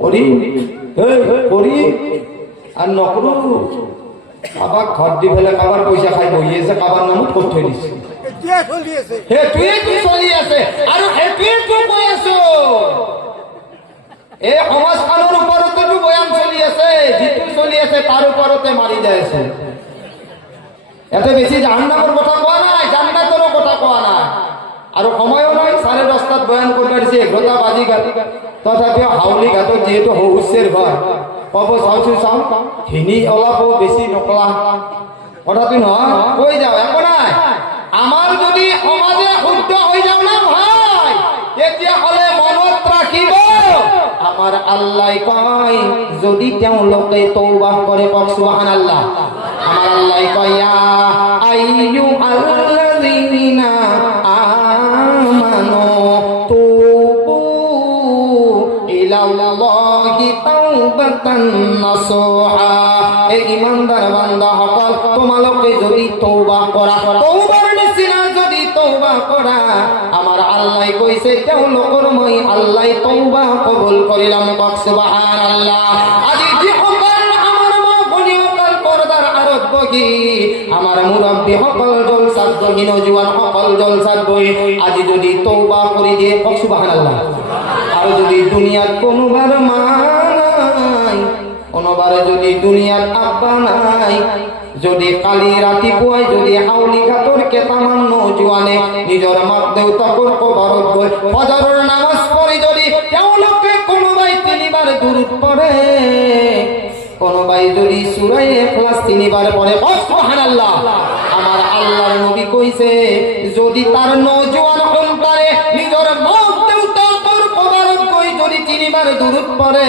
করি করি আর নকরু আবার ঘর দি ফেলে কাবার পয়সা খাই বইয়েছে কাবার নামত কর থই দিছে হে তুই চলি আছে আর হে তুই কই আছো এ সমাজ খানৰ ওপৰতে তো বয়ান চলি আছে জিতু চলি আছে তার ওপৰতে মারি যায় আছে এতে বেশি জাহান্নামের কথা কোয়া নাই জান্নাতেরও কথা কোয়া নাই আর সময়ও নাই 10:30 বয়ান করতে দিছে 11টা বাজি গাতি তথাপিও হাউলি ঘাটত যেহেতু হৌসের ঘর কব চাওছো চাও হিনি অলপ বেশি নকলা কথাটো নহয় কই যাও একো নাই আমার যদি সমাজে শুদ্ধ হয়ে যাও না ভাই তেতিয়া হলে মনত রাখিব আমার আল্লাহ কয় যদি তেওঁলোকে তওবা করে কওক সুবহানাল্লাহ আমার আল্লাহ কয় ইয়া আইয়ুহাল্লাযীনা আমানু তুবু ইলাল্লাহি তাওবাতান নাসুহা এই ঈমানদার বান্দা সকল তোমালোকে যদি তওবা করা তওবার নিচিনা যদি তওবা করা আমার আল্লাহ কইছে তেওঁলোকৰ মই আল্লাহ তওবা কবুল করিলাম কওক সুবহানাল্লাহ আজি যে সকল আমার মা বনিয়কাল পর্দার আরত বহি আমার মুরব্বী সকল জলসাত বহি নজওয়ান সকল জলসাত বহি আজি যদি তওবা করি দিয়ে কওক সুবহানাল্লাহ আর যদি দুনিয়ার কোনোবার মা নাই কোনোবারে যদি দুনিয়ার আব্বা নাই যদি কালি রাতিপুৱাই যদি হাউলি ঘাটৰ কেইটামান নজওয়ানে নিজৰ মাক দেউতাকৰ কবৰত গৈ ফজৰৰ নামাজ পঢ়ি যদি তেওঁলোকে কোনোবাই 3 বার দুরূদ পড়ে কোনোবাই যদি সূরা ইখলাস 3 বার পড়ে সুবহানাল্লাহ আমার আল্লাহর নবী কইছে যদি তার নজওয়ান 3 বার দুরূদ পড়ে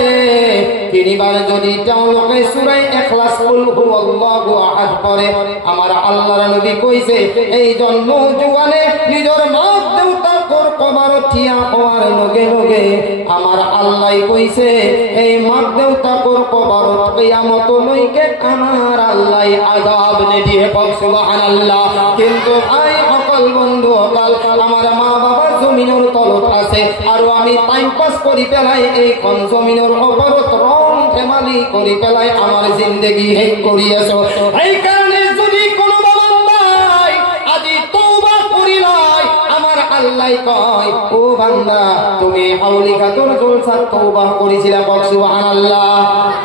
3 বার যদি তেওঁলোকে সূরা ইখলাস কুল হুয়াল্লাহু আহাদ পড়ে আমার আল্লাহর নবী কইছে এই জন্ম জুয়ানে নিজের মা দেউতাকর কবর থিয়া হওয়ার লগে লগে আমার আল্লাহ কইছে এই মা দেউতাকর কবর কিয়ামত লইকে আমার আল্লাহ আযাব নে দিয়ে পাক সুবহানাল্লাহ কিন্তু ভাই সকল বন্ধু সকল আমার মা বাবা জমিনের তলত আছে আর আমি টাইম পাস করি পেলাই এই কোন জমিনের উপরত রং ফেমালি করি পেলাই আমার জিন্দেগি হেক করিয়াছো এই কারণে যদি কোন বান্দাই আজি তওবা করিলাই আমার আল্লাহ কয় ও বান্দা তুমি হাউলি খাতুর জলসার তওবা করেছিলা বল সুবহানাল্লাহ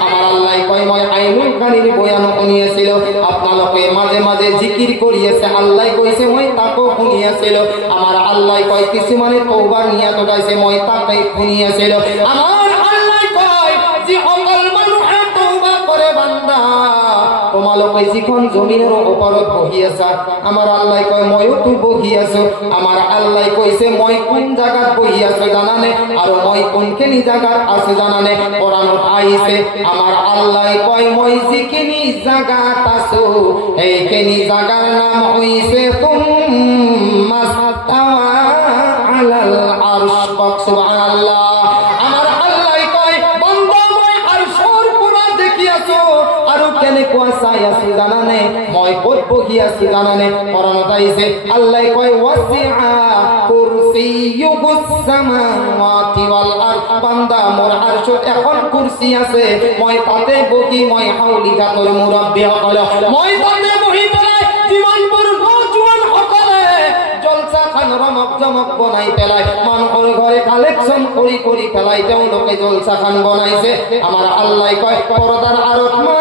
আমার আল্লাহ কয় মই আইনুল কারীর বয়ান শুনিয়েছিল আপনালোকে মাঝে মাঝে জিকির করিয়েছে আল্লাহ কইছে মই তাকো শুনিয়েছিল আমার আল্লাহ কয় কিছু মানে তওবার নিয়ত গাইছে মই তাকে শুনিয়েছিল আমার আল্লাহ কয় যে অকল মানুষে তওবা করে বান্দা তোমালোকে যখন জমিনের উপরত বহি আছা আমার আল্লাহ কয় মইও তো বহি আছো আমার আল্লাহ কইছে মই কোন জায়গাত বহি আছো জানানে আর মই কোনখানি জায়গাত আছে জানানে কোরআনত আইছে আমার আল্লাহ কয় মই যিখিনি জায়গাত আছো এইখানি জায়গার নাম হইছে তুম্মা তাওয়া আলাল আরশ সুবহানাল্লাহ আমার আল্লাহ কয় বান্দা মই আরশের পুরা দেখিয়াছো আর কেনে কোয়া চাই আছে জানানে মই কত বহি আছি জানানে কোরআনত আইছে আল্লাহ কয় ওয়াসিআ কুরসিয়ুস সামাওয়াতি ওয়াল আরদ বান্দা মোর আরশত এখন কুরসি আছে মই তাতে বহি মই হাউলি গাতর মুরব্বি হকল মই তাতে বহি পেলাই জীবন বর্গ জুয়ান হকলে জলসা খান রমক জমক বনাই পেলাই মানুষের ঘরে কালেকশন করি করি পেলাই তেওঁলোকে জলসা খান বনাইছে আমার আল্লাহ কয় পরদার আরত মা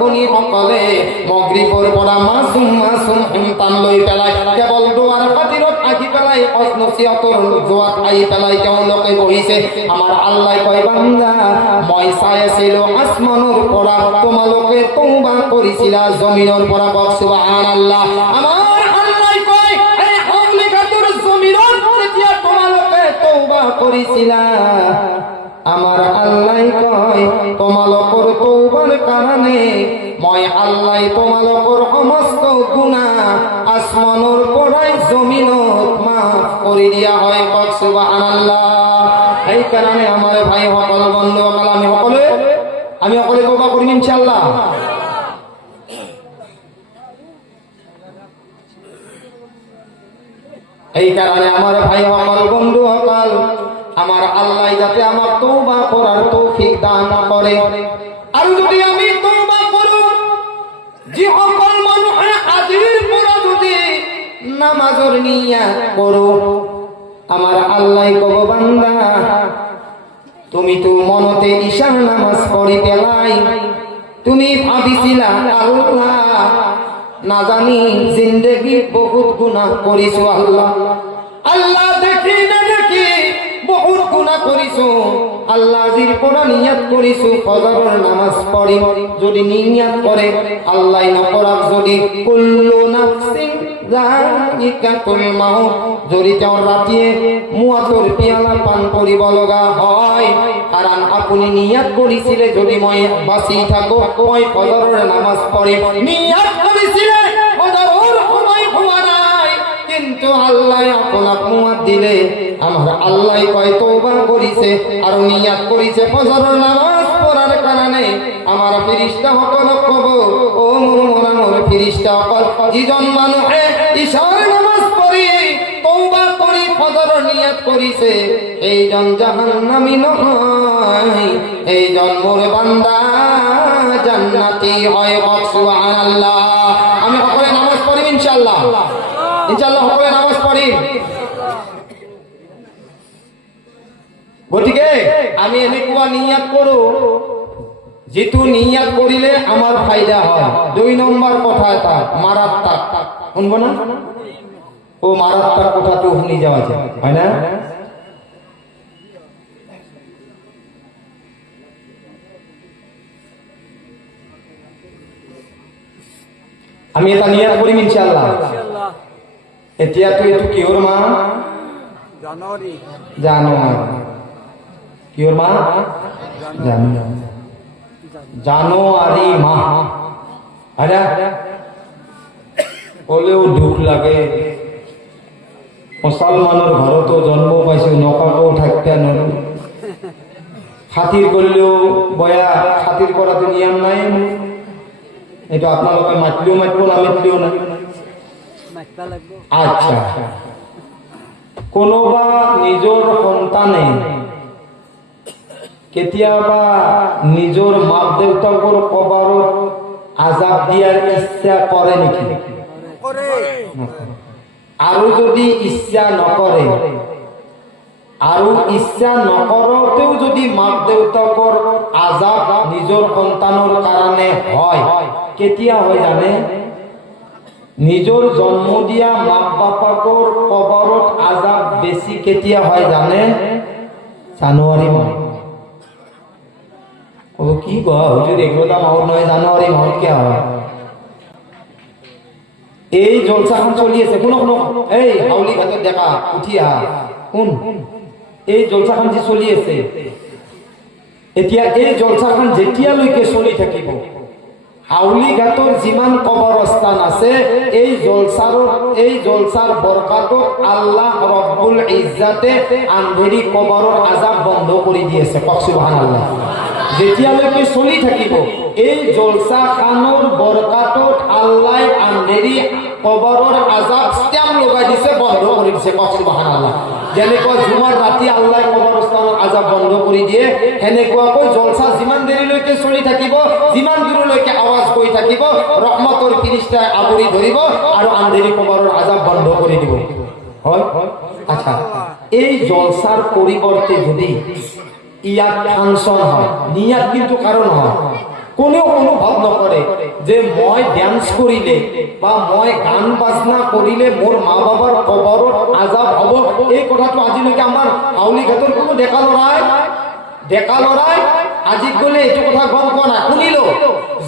বনি সকলে মগরিবর পৰা মাসুম মাসুম সন্তান লৈ পেলাই কেৱল দুৱাৰ খাতিৰত আহি পেলাই অস্নচিয়তৰ জোৱাত আহি পেলাই তেওঁলোকে বহিছে আমাৰ আল্লাহ কয় বান্দা মই চাই আছিলো আসমানৰ পৰা তোমালোকে তওবা কৰিছিলা জমিনৰ পৰা বক সুবহানাল্লাহ আমাৰ আল্লাহ কয় এই হকলি খাতুৰ জমিনৰ যেতিয়া তোমালোকে তওবা কৰিছিলা আমার আল্লাহ কয় তোমালোকৰ তওবার কারণে মই আল্লাহ তোমালোকৰ সমস্ত গুনাহ আসমানৰ পৰাই জমিনত মাফ কৰি দিয়া হয় বক সুবহানাল্লাহ এই কারণে আমার ভাই সকল বন্ধু সকল আমি সকলে তওবা কৰিম ইনশাআল্লাহ এই কারণে আমার ভাই সকল বন্ধু সকল আমার আল্লাহ যাতে আমার তওবা করার তৌফিক দান করে আর যদি আমি তওবা করব যে সকল মানুষে আজির পরে যদি নামাজের নিয়ত করো আমার আল্লাহ কব বান্দা তুমি তো মনতে ঈশার নামাজ পড়ি পেলাই তুমি ভাবিছিলা আল্লাহ না জানি জিন্দেগি বহুত গুনাহ করিছো আল্লাহ আল্লাহ দেখি না দেখি বহুত গুনাহ করিছো আল্লাহ জির পড়া নিয়ত করিছো ফজরের নামাজ পড়ি যদি নিয়ত করে আল্লাহ না পড়া যদি কুল্লু নাফসিন যায়িকাতুল মাউত যদি তাও রাতিয়ে ৭২ পিয়ালা পান করিব লগা হয় কারণ আপনি নিয়ত করিছিলে যদি মই বাঁচি থাকো মই ফজরের নামাজ পড়ি নিয়ত করিছিলে ফজরের সময় হওয়া নাই কিন্তু আল্লাহ আপনাক মুয়াদ দিলে আমার আল্লাহ কয় তওবা করিছে আর নিয়ত করিছে ফজরের নামাজ পড়ার কারণে আমার ফেরেশতা সকল কব ও মোর ফেরেশতা সকল যিজন মানুষে ঈশার নামাজ পড়ি তওবা করি ফজরের নিয়ত করিছে এইজন জাহান্নামী নয় এইজন মোর বান্দা জান্নাতি হয় সুবহানাল্লাহ আমি সকলে নামাজ পড়ি ইনশাআল্লাহ সকলে নামাজ পড়ি গতিকে আমি এনেকুৱা নিয়ত কৰো যেটো নিয়ত কৰিলে আমাৰ ফায়দা হয় 2 নম্বৰ কথা এটা মাৰাত্মক শুনব না ও মারাত্মক কথাটো শুনি যাওয়া যায় হয় না আমি এটা নিয়ত কৰিম ইনশাআল্লাহ এতিয়া তো এটো কিহৰ মাহ জানুৱাৰী কিহৰ মাহ? জানুৱাৰী মাহ। আৰে ক'লেও দুখ লাগে, মুছলমানৰ ঘৰতো জন্ম পাইছো, নকাকেও থাকিব নোৱাৰো। খাতিৰ কৰিলেও বয়া, খাতিৰ কৰাটো নিয়ম নাই। এইটো আপোনালোকে মাতিলেও মাতিব, নামাতিলেও নাই। আচ্ছা, কোনোবা নিজৰ সন্তানে কেতিয়াবা নিজৰ মাক দেউতাকৰ কবৰত আজাব দিয়াৰ ইচ্ছা কৰে নেকি? আৰু যদি ইচ্ছা নকৰে, আৰু ইচ্ছা নকৰোতেও যদি মাক দেউতাকৰ আজাব নিজৰ সন্তানৰ কাৰণে হয়, কেতিয়া হয় জানে? নিজৰ জন্ম দিয়া মাক বাপাকৰ কবৰত আজাব বেছি কেতিয়া হয় জানে? জানুৱাৰী মাহ। কি কয় হুজুর, এগুলোটা মাহত নয়, জানুয়ারি মাহত কে হয়? এই জলসাখন চলি আছে, শুনো শুনো, এই হাউলি ঘাটত দেখা উঠি আহা, শুন, এই জলসাখন যে চলি আছে, এতিয়া এই জলসাখন যেতিয়ালৈকে চলি থাকিব, হাউলি ঘাটৰ যিমান কবৰস্থান আছে, এই জলসাৰ বৰকাতত আল্লাহ রব্বুল ইজ্জাতে আন্ধেৰি কবৰৰ আজাব বন্ধ কৰি দি আছে। কওক সুবহানাল্লাহ। যেতিয়ালৈকে চলি থাকিব, এই জলসা খানৰ বৰকাতত আল্লাহ আন্ধেৰি কবৰৰ আজাব স্ট্যাম্প লগাই দিছে, বন্ধ কৰি দিছে। কওক সুবহানাল্লাহ। যেনেকুৱা জুমাৰ ৰাতি আল্লাহ কবৰস্থানৰ আজাব বন্ধ কৰি দিয়ে, সেনেকুৱাকৈ জলসা যিমান দেৰিলৈকে চলি থাকিব, যিমান দূৰলৈকে আৱাজ কৰি থাকিব, ৰহমতৰ ফিৰিষ্টাই আৱৰি ধৰিব আৰু আন্ধেৰি কবৰৰ আজাব বন্ধ কৰি দিব। হয়? আচ্ছা, এই জলসাৰ পৰিৱৰ্তে যদি ইয়াত ফাংশন হয়, নিয়াত কিন্তু কারণ হয়, কোনেও অনুভব নকৰে যে মই ডান্স কৰিলে বা মই গান বাজনা কৰিলে মোৰ মা বাবাৰ কবৰত আজাব হ'ব। এই কথাটো আজিলৈকে আমাৰ হাউলি ঘাটৰ কোনো ডেকা লৰাই আজি গলে এইটো কথা গম পোৱা নাই, শুনিল।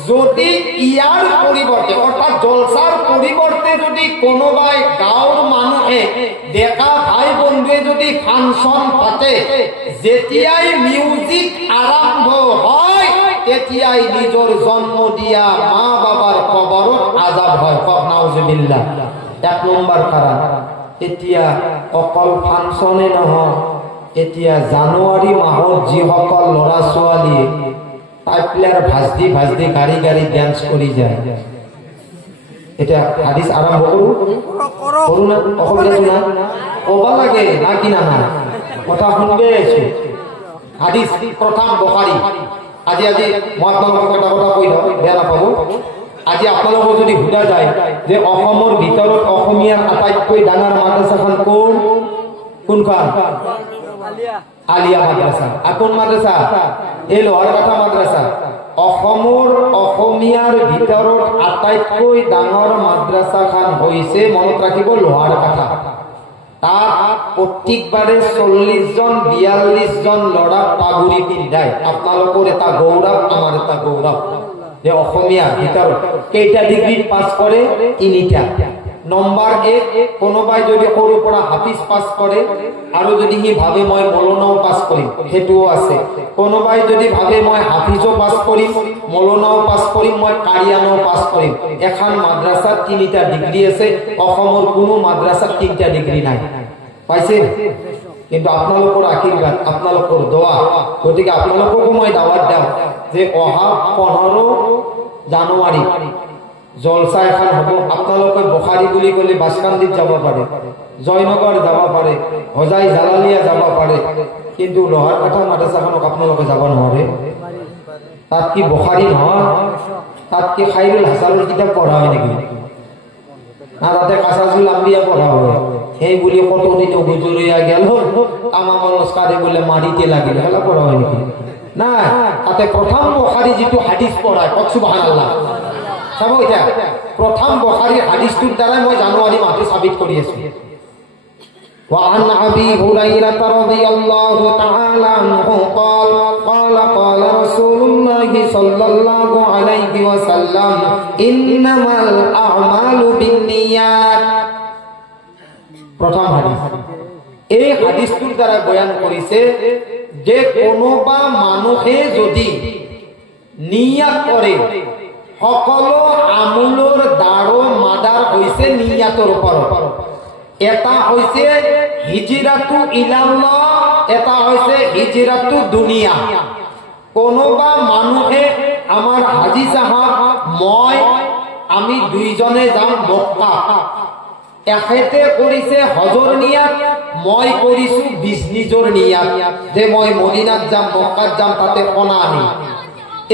যদি ইয়াৰ পৰিৱৰ্তে, অৰ্থাৎ জলসাৰ পৰিৱৰ্তে যদি কোনোবাই গাঁৱৰ মানুহে, ডেকা ভাই বন্ধুৱে যদি ফাংশন পাতে, যেতিয়াই মিউজিক আৰম্ভ হয়, তেতিয়াই নিজৰ জন্ম দিয়া মা বাবার কবৰত আজাব হয়। কক নাউজুবিল্লাহ। এক নম্বৰ কাৰণ, এতিয়া অকল ফাংশনে নহয়, এতিয়া জানুৱাৰী মাহত যিসকল ল'ৰা ছোৱালীয়ে পাইপলাৰ ভাজদি গাড়ী ডান্স কৰি যায়, এটা হাদিস আরম্ভ করু না, অসুবিধা না, কবা লাগে না কিনা না, কথা শুনবে আছো। হাদিস প্রথম বুখারী। আজি মই আপোনালোকক এটা কথা কৈ দিওঁ, বেয়া নাপাব। আজি আপোনালোকক যদি সোধা যায় যে অসমৰ ভিতৰত অসমীয়াৰ আটাইতকৈ ডাঙৰ মাদ্ৰাছাখন কোনখন? আলিয়া মাদ্রাসা। আর কোন মাদ্রাসা? এই লোহারকাঠা মাদ্রাসা। অসমৰ অসমীয়াৰ ভিতৰত আটাইতকৈ ডাঙৰ মাদ্রাসাখন হৈছে, মনত ৰাখিব, লোহাৰকাঠা। তাত প্ৰত্যেকবাৰে 40 জন 42 জন ল'ৰা পাগুৰি পিন্ধায়। আপোনালোকৰ এটা গৌৰৱ, আমাৰ এটা গৌৰৱ যে অসমীয়াৰ ভিতৰত কেইটা ডিগ্ৰী পাছ কৰে? 3টা। নম্বৰ 1, কোনোবাই যদি সৰুৰ পৰা হাফিজ পাছ কৰে আৰু যদি সি ভাবে মই মৌলানাও পাছ কৰিম, সেইটোও আছে। কোনোবাই যদি ভাবে মই হাফিজও পাছ কৰিম, মৌলানাও পাছ কৰিম, মই কাৰিয়ানাও পাছ কৰিম। এখন মাদ্রাসাত 3টা ডিগ্ৰী আছে, অসমৰ কোনো মাদ্রাসাত 3টা ডিগ্ৰী নাই। পাইছে? কিন্তু আপোনালোকৰ আশীৰ্বাদ, আপোনালোকৰ দোয়া, গতিকে আপোনালোককো মই দাৱাত দিওঁ যে অহা 15 জানুৱাৰী জলসা এখন হ'ব। আপোনালোকে বুখাৰী বুলি ক'লে বাছকান্দিত যাব পাৰে, জয়নগৰ যাব পাৰে, হজাই জালালিয়া যাব পাৰে, কিন্তু লোহাৰকাঠা মাদ্রাসাখনক আপোনালোকে যাব নোৱাৰে। তাত কি বুখাৰী নহয়? তাত কি খাইৰুল হাসানুল কিতাপ পঢ়া হয় নেকি? না তাতে কাছাসুল আম্বিয়া পঢ়া হয়? সেই বুলি কতদিন গুজৰিয়া গেল, তামাম নস্কারে বলে মারিতে লাগিল, হেলা পঢ়া হয় নেকি? না, তাতে প্রথম বুখাৰী যিটো হাদিস পঢ়ায়, কক সুবহানাল্লাহ। চাব, এতিয়া প্রথম বুখারীর হাদিসটোর দ্বারা মই জানুয়ারি মাসে সাবিত কৰি আছো। وعن أبي هريرة رضي الله تعالى عنه قال قال رسول الله صلى الله عليه وسلم إنما الأعمال بالنيات। প্রথম হাদিস। এই হাদিসটোর দ্বারা বয়ান করেছে যে কোনোবা মানুহে যদি নিয়াত কৰে সকলো আমুলৰ দাৰো মাদাৰ হৈছে নিয়াতৰ ওপৰত এটা হৈছে হিজৰাতু ইলাল্লাহ এটা হৈছে হিজৰাতু দুনিয়া কোনোবা মানুহে আমাৰ হাজী সাহেব মই আমি দুইজনে যাম মক্কা এখেতে কৰিছে হজৰ নিয়াত মই কৰিছো বিজনেছৰ নিয়াত যে মই মদিনাত যাম মক্কাত যাম তাতে কণা আনি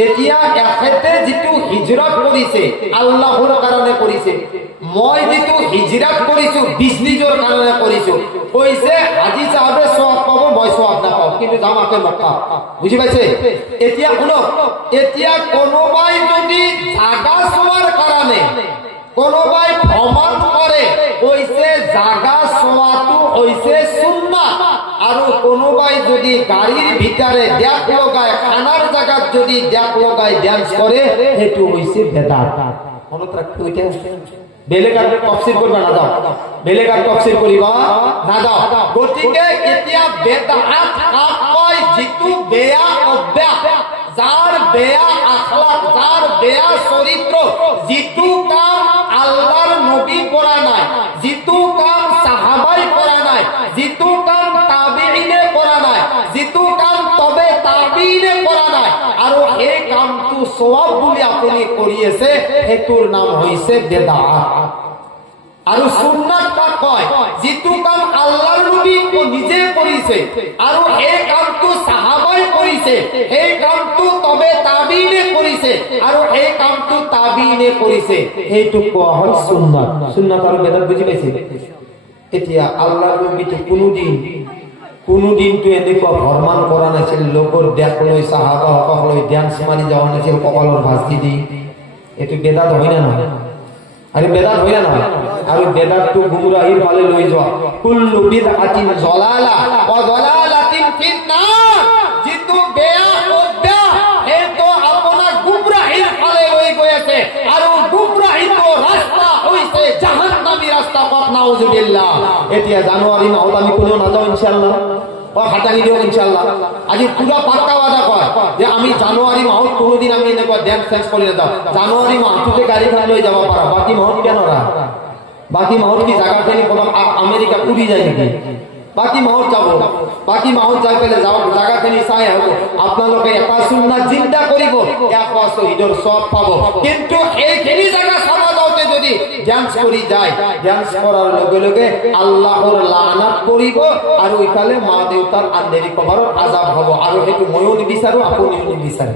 এতিয়া এখেতে যিটো হিজৰত কৰিছে আল্লাহৰ কাৰণে কৰিছে মই যিটো হিজৰত কৰিছো বিজনেছৰ কাৰণে কৰিছো কৈছে হাজী সাহেবে সওয়াব পাব মই সওয়াব নাপাও কিন্তু যাম আকে মক্কা বুজি পাইছে এতিয়া শুনক এতিয়া কোনোবাই যদি জাগা চোৱাৰ কাৰণে কোনোবাই ভ্ৰমণ কৰে কৈছে জাগা চোৱাটো হৈছে সুন্নাত আৰু কোনোবাই যদি গাড়ীৰ ভিতৰে দেখ লগায় খানাৰ জাগাত যদি দেখ লগায় ডান্স কৰে সেইটো হৈছে বেদাত মনত ৰাখিব এতিয়া বেলেগ আৰু তফসিল কৰিব নাযাও বেলেগ আৰু তফসিল কৰিব নাযাও গতিকে এতিয়া বেদাত কাক কয় যিটো বেয়া অভ্যাস যার বেয়া আখলাক যার বেয়া চরিত্র যিটো কাম আল্লাহর নবী করা নাই যিটো কাম সাহাবাই করা নাই যিটো কাম তাবিঈনে করা নাই যিটো কাম তবে তাবিঈনে করা নাই আৰু এই কামটো সওয়াব বুলি আপুনি কৰি আছে এটোৰ নাম হৈছে বেদাত আৰু সুন্নাত কাক কয় যিটো কাম আল্লাহৰ নবী নিজে কৰিছে আৰু এই কামটো সাহাবাই কৰিছে এই কামটো তবে তাবিঈনে কৰিছে আৰু এই কামটো তাবিঈনে কৰিছে এইটো কোৱা হয় সুন্নাত সুন্নাত আৰু বেদাত বুজি পাইছে এতিয়া আল্লাহৰ নবীটো কোনোদিনটো এনেকুৱা ভ্ৰমণ কৰা নাছিল লোকৰ দেখ লৈ সাহাবাসকললৈ ডান্স মাৰি যোৱা নাছিল কপালৰ ভাঁজি দি এইটো বেদাত হয় না নহয় আৰু বেদাত হয় না নহয় আৰু বেদাতটো গুমৰাহীৰ ফালে লৈ যোৱা কুল্লু বিদআতিন যালালা ওয়া যালালাতিন ফিন্নার যিটো বেয়া অভ্যাস সেইটো আপোনাৰ গুমৰাহীৰ ফালে লৈ গৈ আছে আৰু গুমৰাহীটো ৰাস্তা হৈছে জাহান্নামী ৰাস্তা কত নাউজুবিল্লাহ এতিয়া জানুৱাৰী মাহত আমি কোনো নাযাওঁ ইনশাআল্লাহ হাতানি দিও ইনশাআল্লাহ আজি পুরা পাক্কা ওয়াদা কয় যে আমি জানুয়ারি মাহত কোনোদিন আমি এনেকুৱা ড্যান্স ফেন্স কৰি নাযাওঁ জানুৱাৰী মাহটোতে গাড়ীখন লৈ যাব পাৰা বাকি মাহত কেন ৰা বাকি মাহত কি জায়গাখিনি কোন আমেরিকা উড়ি যায় নাকি বাকি মাহত যাব বাকি মাহত যাই পেলে যাও জায়গাখিনি চাই হব আপোনালোকে এটা সুন্নাত জিন্দা কৰিব এক শহীদৰ সওয়াব পাব কিন্তু এইখিনি জায়গা চাবা যাওতে যদি ডান্স কৰি যায় ডান্স কৰাৰ লগে লগে আল্লাহৰ লানত পৰিব আৰু ইফালে মা দেউতাৰ আন্ধেৰি কবৰৰ আযাব হ'ব আৰু সেইটো ময়ো নিবিচাৰো আপুনিও নিবিচাৰে